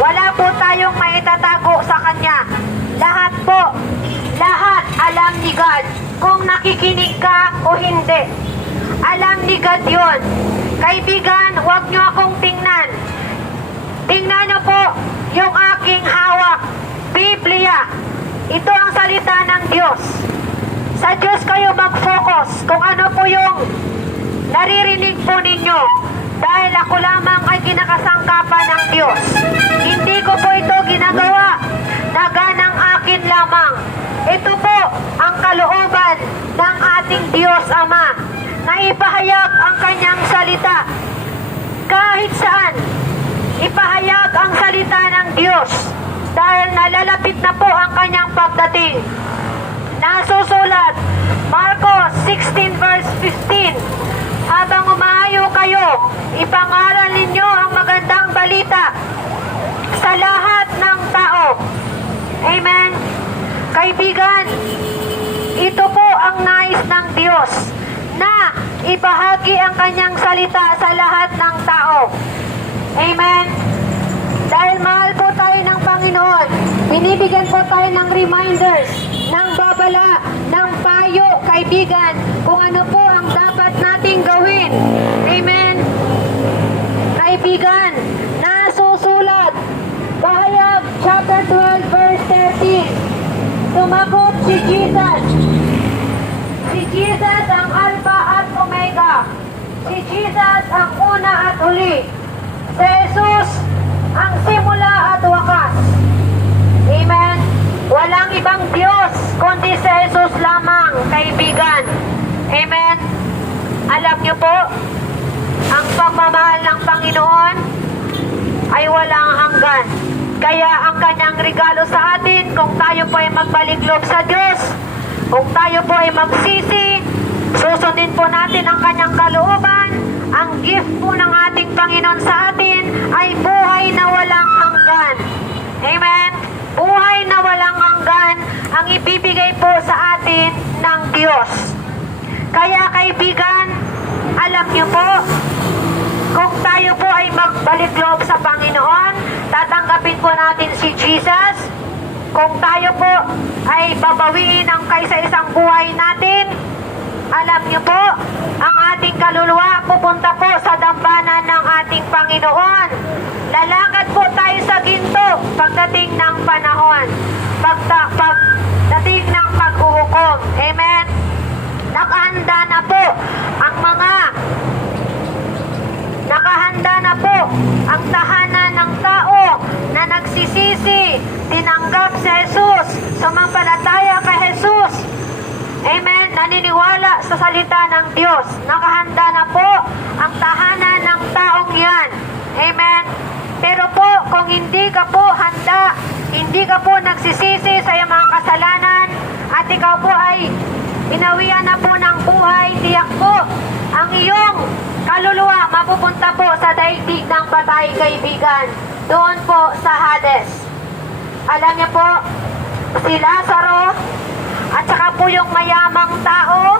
wala po tayong maitatago sa Kanya. Lahat po, lahat alam ni God kung nakikinig ka o hindi. Alam ni God yun. Kaibigan, huwag niyo akong tingnan. Tingnan niyo po yung aking hawak, Biblia. Ito ang salita ng Diyos. Sa Diyos kayo mag-focus kung ano po yung naririnig po ninyo. Dahil ako lamang ay kinakasangkapan ng Diyos. Hindi ko po ito ginagawa na ganang akin lamang. Ito po ang kalooban ng ating Diyos Ama na ipahayag ang Kanyang salita. Kahit saan, ipahayag ang salita ng Diyos dahil nalalapit na po ang Kanyang pagdating. Nasusulat, Marcos 16 verse 15, habang umahayo kayo, ipangaral ninyo ang magandang balita sa lahat ng tao. Amen. Kaibigan, ito po ang nais ng Diyos na ibahagi ang Kanyang salita sa lahat ng tao. Amen. Dahil mahal po tayo ng Panginoon, binibigyan po tayo ng reminders, ng babala, ng payo, kaibigan, kung ano po ang dapat nating gawin. Amen. Kaibigan, nasusulat, Pahayag chapter 12 verse 13. Sumagot si Jesus. Si Jesus ang Alpha at Omega. Si Jesus ang una at huli. Si Jesus ang simula at wakas. Amen. Walang ibang Diyos kundi si Jesus lamang, kaibigan. Amen. Alam niyo po, ang pagmamahal ng Panginoon ay walang hanggan. Kaya ang Kanyang regalo sa atin, kung tayo po ay magbalik loob sa Diyos, kung tayo po ay magsisi, susundin po natin ang Kanyang kalooban, ang gift po ng ating Panginoon sa atin ay buhay na walang hanggan. Amen. Buhay na walang hanggan ang ibibigay po sa atin ng Diyos. Kaya kaibigan, alam niyo po, kung tayo po ay magbalik loob sa Panginoon, tatanggapin po natin si Jesus. Kung tayo po ay babawiin ang kaysa-isang buhay natin. Alam niyo po, ang ating kaluluwa pupunta po sa dambana ng ating Panginoon. Lalakad po tayo sa ginto pagdating ng panahon, pagdating ng paghuhukom. Amen? Nakahanda na po ang tahanan ng tao na nagsisisi, tinanggap si Jesus, sumampalataya kay Jesus. Amen. Naniniwala sa salita ng Diyos. Nakahanda na po ang tahanan ng taong yan. Amen. Pero po, kung hindi ka po handa, hindi ka po nagsisisi sa iyong mga kasalanan, at ikaw po ay inawian na po ng buhay, tiyak po, ang iyong kaluluwa mapupunta po sa daigdig ng patay, kaibigan. Doon po sa Hades. Alam niyo po, si Lazaro, at saka po yung mayamang tao,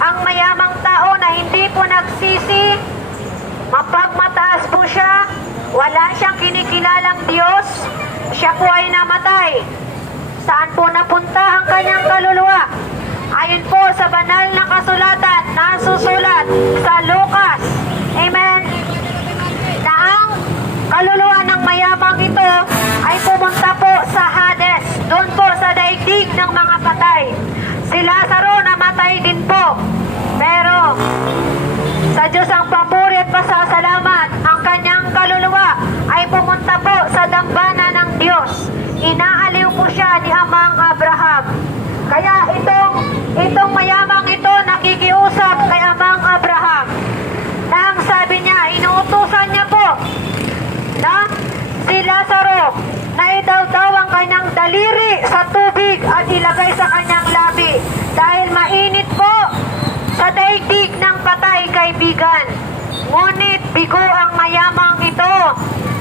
ang mayamang tao na hindi po nagsisi, mapagmataas po siya, wala siyang kinikilalang Diyos, siya po ay namatay. Saan po napunta ang kanyang kaluluwa? Ayon po sa banal na kasulatan, nasusulat sa Lucas, amen, na ang kaluluwa ng mayamang ito ay pumunta po sa Hades, doon po sa daigdig ng mga patay. Si Lazaro namatay din po, pero sa Diyos ang papuri at pasasalamat, ang kanyang kaluluwa ay pumunta po sa dambana ng Diyos. Inaaliw po siya ni Amang Abraham. Kaya itong mayamang ito nakikiusap kay Amang Abraham. Na ang sabi niya, inuutusan niya po na si Lazaro na idawdaw ang kanyang daliri sa tubig at ilagay sa kanyang labi. Dahil mainit po sa daigdig ng patay, kaibigan. Ngunit bigo ang mayamang ito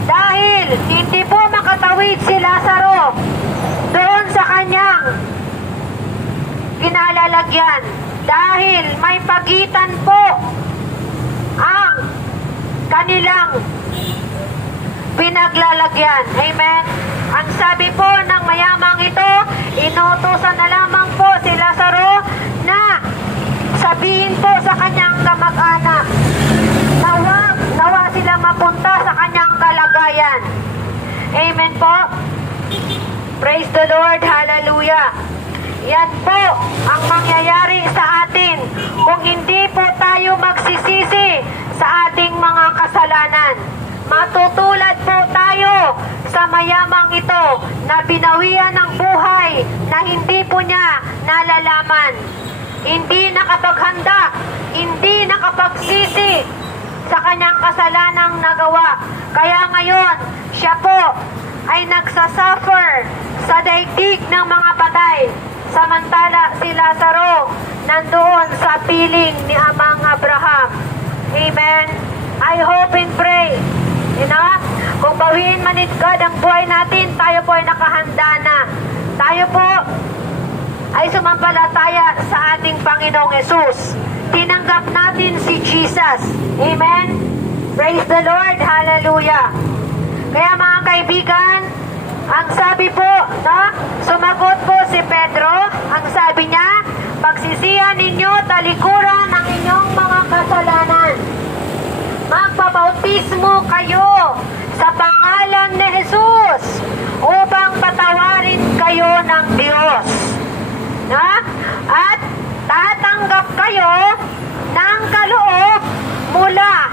dahil hindi po makatawid si Lazaro doon sa kanyang kinalalagyan. Dahil may pagitan po ang kanilang pinaglalagyan. Amen? Ang sabi po ng mayamang ito, inutusan na lamang po si Lazaro na sabihin po sa kanyang kamag-anak nawa sila mapunta sa kanyang kalagayan. Amen po. Praise the Lord. Hallelujah. Yan po ang mangyayari sa atin kung hindi po tayo magsisisi sa ating mga kasalanan. Matutulad po tayo sa mayamang ito na binawian ng buhay na hindi po niya nalalaman. Hindi nakapaghanda, hindi nakapagsisi sa kanyang kasalanang nagawa. Kaya ngayon, siya po ay nagsasuffer sa daigdig ng mga patay. Samantala si Lazaro nandoon sa piling ni Amang Abraham. Amen. I hope and pray. Kung bawiin man ni God ang buhay natin, tayo po ay nakahanda na. Tayo po ay sumampalataya sa ating Panginoong Yesus. Tinanggap natin si Jesus. Amen? Praise the Lord. Hallelujah. Kaya mga kaibigan, ang sabi po, sumagot po si Pedro, ang sabi niya, pagsisihan ninyo talikuran ang inyong mga kasalanan. Magpabautismo kayo sa pangalan ni Jesus upang patawarin kayo ng Diyos. At tatanggap kayo ng kaloob mula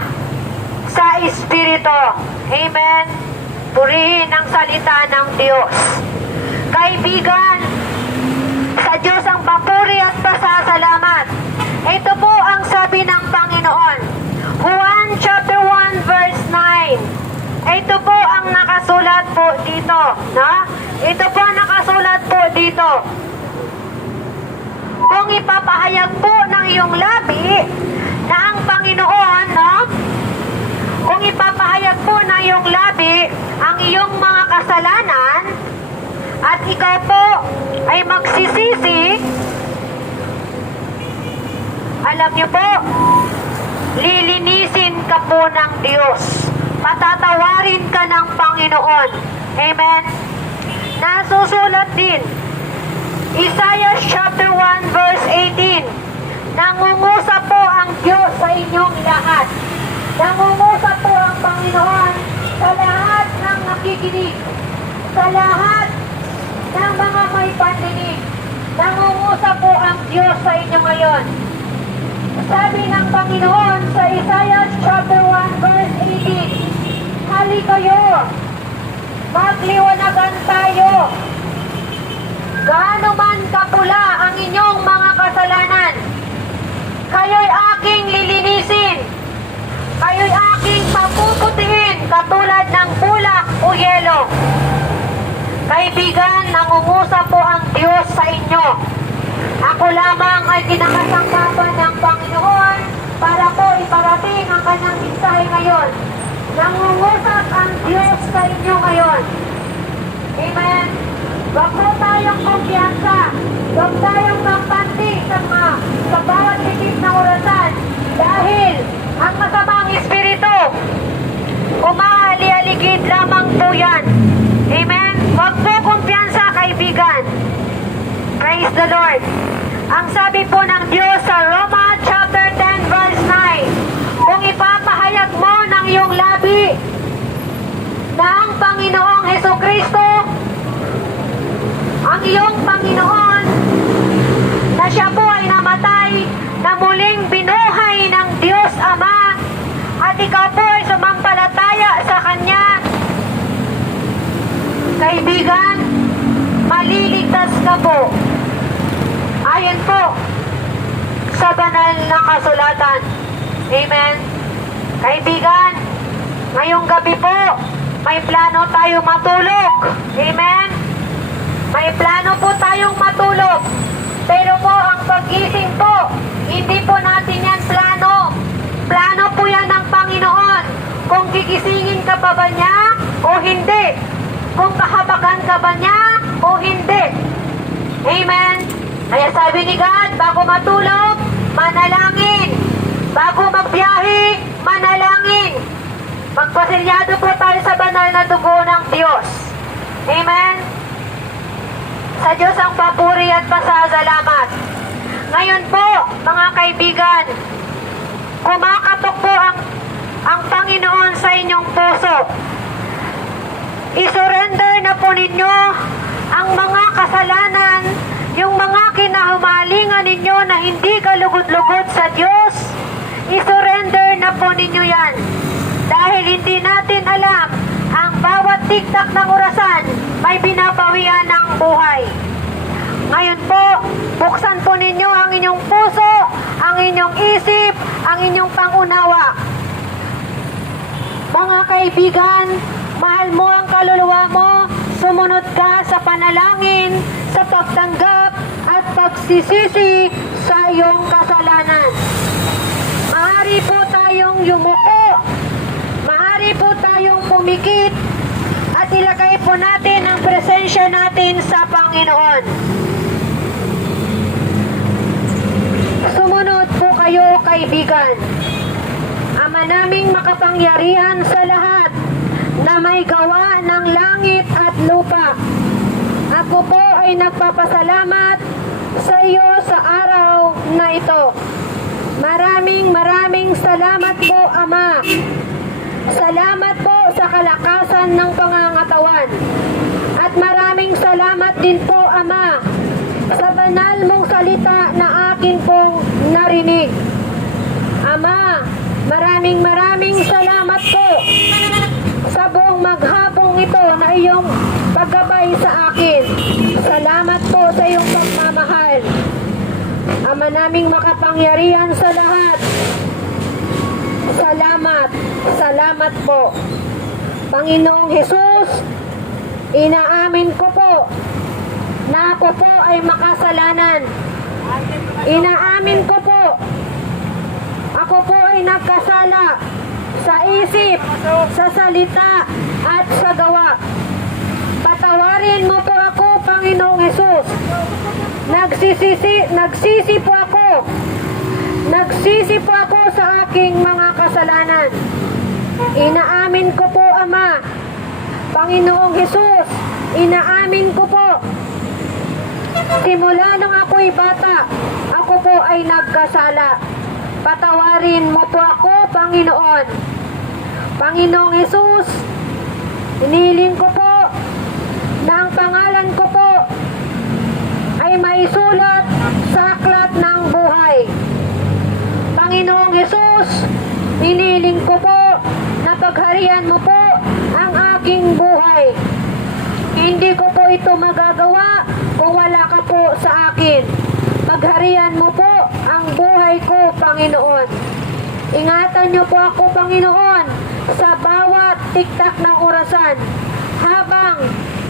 sa Espiritu. Amen. Purihin ang salita ng Diyos. Kaibigan, sa Diyos ang papuri at pasasalamat. Ito po ang sabi ng Panginoon. Juan chapter 1 verse 9. Ito po ang nakasulat po dito. Ito po ang nakasulat po dito. Kung ipapahayag po ng iyong labi na ang Panginoon, kung ipapahayag po ng iyong labi ang iyong mga kasalanan at ikaw po ay magsisisi, alam niyo po, lilinisin ka po ng Diyos. Patatawarin ka ng Panginoon. Amen? Nasusulat din Isaiah chapter 1 verse 18. Nangungusap po ang Diyos sa inyong lahat. Nangungusap po ang Panginoon sa lahat ng nakikinig, sa lahat ng mga may pandinig. Nangungusap po ang Diyos sa inyo ngayon. Sabi ng Panginoon sa Isaiah chapter 1 verse 18, hali kayo, magliwanagan tayo. Gaano man kapula ang inyong mga kasalanan, kayo'y aking lilinisin. Kayo'y aking papuputiin katulad ng bulak o yelo. Kaibigan, nangungusap po ang Diyos sa inyo. Ako lamang ay kinakasangkapan ng Panginoon para po iparating ang kanyang mensahe ngayon. Nangungusap ang Diyos sa inyo ngayon. Amen. Huwag po tayong kumpiyansa. Huwag tayong magpanti sa bawat titik na orasan. Dahil ang masamang espiritu, umali-aligid lamang po yan. Amen. Huwag po kumpiyansa, kaibigan. Praise the Lord. Ang sabi po ng Diyos sa Roma chapter 10 verse 9, kung ipapahayag mo ng iyong labi na ang Panginoong Hesukristo, ang iyong Panginoon, na siya po ay namatay, na muling binuhay ng Diyos Ama, at ikaw po ay sumampalataya sa Kanya, kaibigan, maliligtas ka po. Ayon po sa banal na kasulatan. Amen. Kaibigan, ngayong gabi po, may plano tayo matulog. Amen. May plano po tayong matulog. Pero po, ang pag-gising po, hindi po natin yan plano. Plano po yan ng Panginoon. Kung gigisingin ka pa ba niya o hindi. Kung kahabagan ka ba niya o hindi. Amen. Kaya sabi ni God, bago matulog, manalangin. Bago magbiyahe, manalangin. Magpasilyado po tayo sa banal na dugo ng Diyos. Amen. Sa Diyos ang papuri at pasasalamat. Ngayon po, mga kaibigan, kumakatok po ang Panginoon sa inyong puso. I-surrender na po ninyo ang mga kasalanan, yung mga kinahumalingan ninyo na hindi kalugod-lugod sa Diyos. I-surrender na po ninyo yan. Dahil hindi natin alam, ang bawat tiktak ng orasan may binabawian ng buhay. Ngayon po, buksan po ninyo ang inyong puso, ang inyong isip, ang inyong pangunawa. Mga kaibigan, mahal mo ang kaluluwa mo, sumunod ka sa panalangin, sa pagtanggap at pagsisisi sa iyong kasalanan. Maaari po tayong yumuko, maaari po tayong pumikit, at ilagay po natin ang presensya natin sa Panginoon. Sumunod po kayo, kaibigan. Ama naming makapangyarihan sa lahat, na may gawa ng langit at lupa. Ako po ay nagpapasalamat sa iyo sa araw na ito. Maraming salamat po, Ama. Salamat po sa kalakasan ng pangangatawan. At maraming salamat din po, Ama, sa banal mong salita na akin pong narinig. Ama, maraming salamat po sa buong maghapong ito na iyong paggabay sa akin. Salamat po sa iyong pagmamahal. Ama naming makapangyarihan sa lahat. Salamat po. Panginoong Hesus, inaamin ko po na ako po ay makasalanan. Inaamin ko po, ako po ay nagkasala sa isip, sa salita, at sa gawa. Patawarin mo po ako, Panginoong Hesus. Nagsisi po ako. Nagsisi po ako sa aking mga kasalanan. Inaamin ko po, Ama. Panginoong Hesus, inaamin ko po Simula nang ako'y bata, ako po ay nagkasala. Patawarin mo po ako, Panginoon. Panginoong Hesus, hinihiling ko po na ang pangalan ko po ay maisulat sa aklat ng buhay. Panginoong Hesus, hinihiling ko po na pagharian mo po ang aking buhay. Hindi ko po ito magagawa kung wala ka po sa akin. Pagharian mo po ang buhay ko, Panginoon. Ingatan niyo po ako, Panginoon, sa bawat tiktak ng orasan habang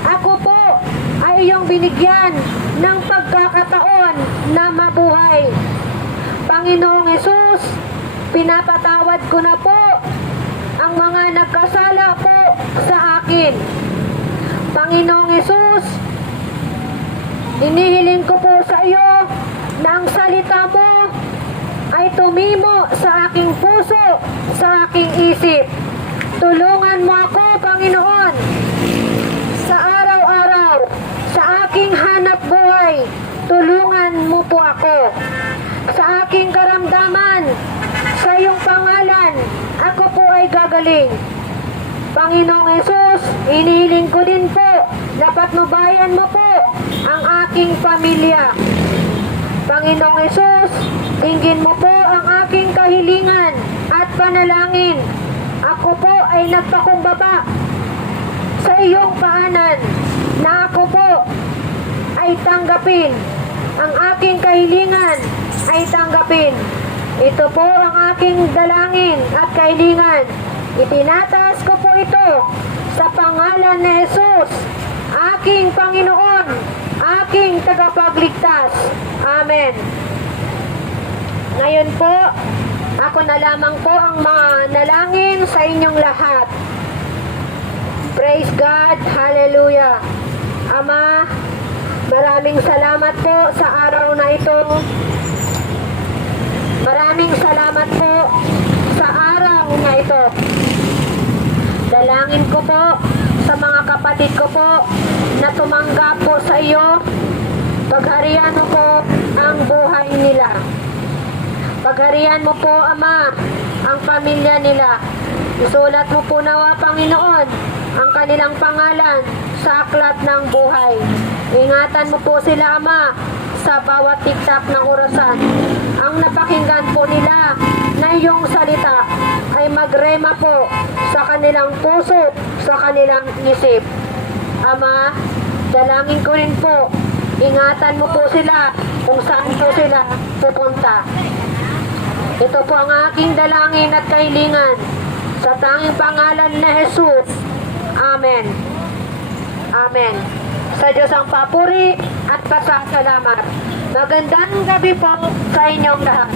ako po ay iyong binigyan ng pagkakataon na mabuhay. Panginoong Hesus, pinapatawad ko na po ang mga nagkasala po sa akin. Panginoong Hesus, hinihiling ko po sa iyo na ang salita mo ay tumimo sa aking puso, sa aking isip. Tulungan mo ako, Panginoon, sa araw-araw, sa aking hanap buhay. Tulungan mo po ako. Sa aking karamdaman, sa iyong pangalan, ako po ay gagaling. Panginoong Hesus, inihiling ko din po na patnubayan mo po ang aking pamilya. Panginoong Hesus, dinggin mo po ang aking kahilingan at panalangin. Ako po ay nagpakumbaba sa iyong paanan na ako po ay tanggapin. Ang aking kahilingan ay tanggapin. Ito po ang aking dalangin at kahilingan. Itinataas ko po ito sa pangalan ni Jesus, aking Panginoon, aking tagapagligtas. Amen. Ngayon po, ako na lamang po ang manalangin sa inyong lahat. Praise God, hallelujah. Ama, maraming salamat po sa araw na ito. Maraming salamat po sa araw na ito. Dalangin ko po sa mga kapatid ko po na tumanggap po sa iyo. Pagharian mo po ang buhay nila. Pagharian mo po, Ama, ang pamilya nila. Isulat mo po nawa, Panginoon, ang kanilang pangalan sa aklat ng buhay. Ingatan mo po sila, Ama, sa bawat tiktak ng orasan. Ang napakinggan po nila na iyong salita ay magrema po sa kanilang puso, sa kanilang isip. Ama, dalangin ko rin po, ingatan mo po sila kung saan po sila pupunta. Ito po ang aking dalangin at kahilingan sa tanging pangalan ni Jesus. Amen. Amen. Sa Diyos ang papuri at pasasalamat. Magandang gabi po sa inyong lahat.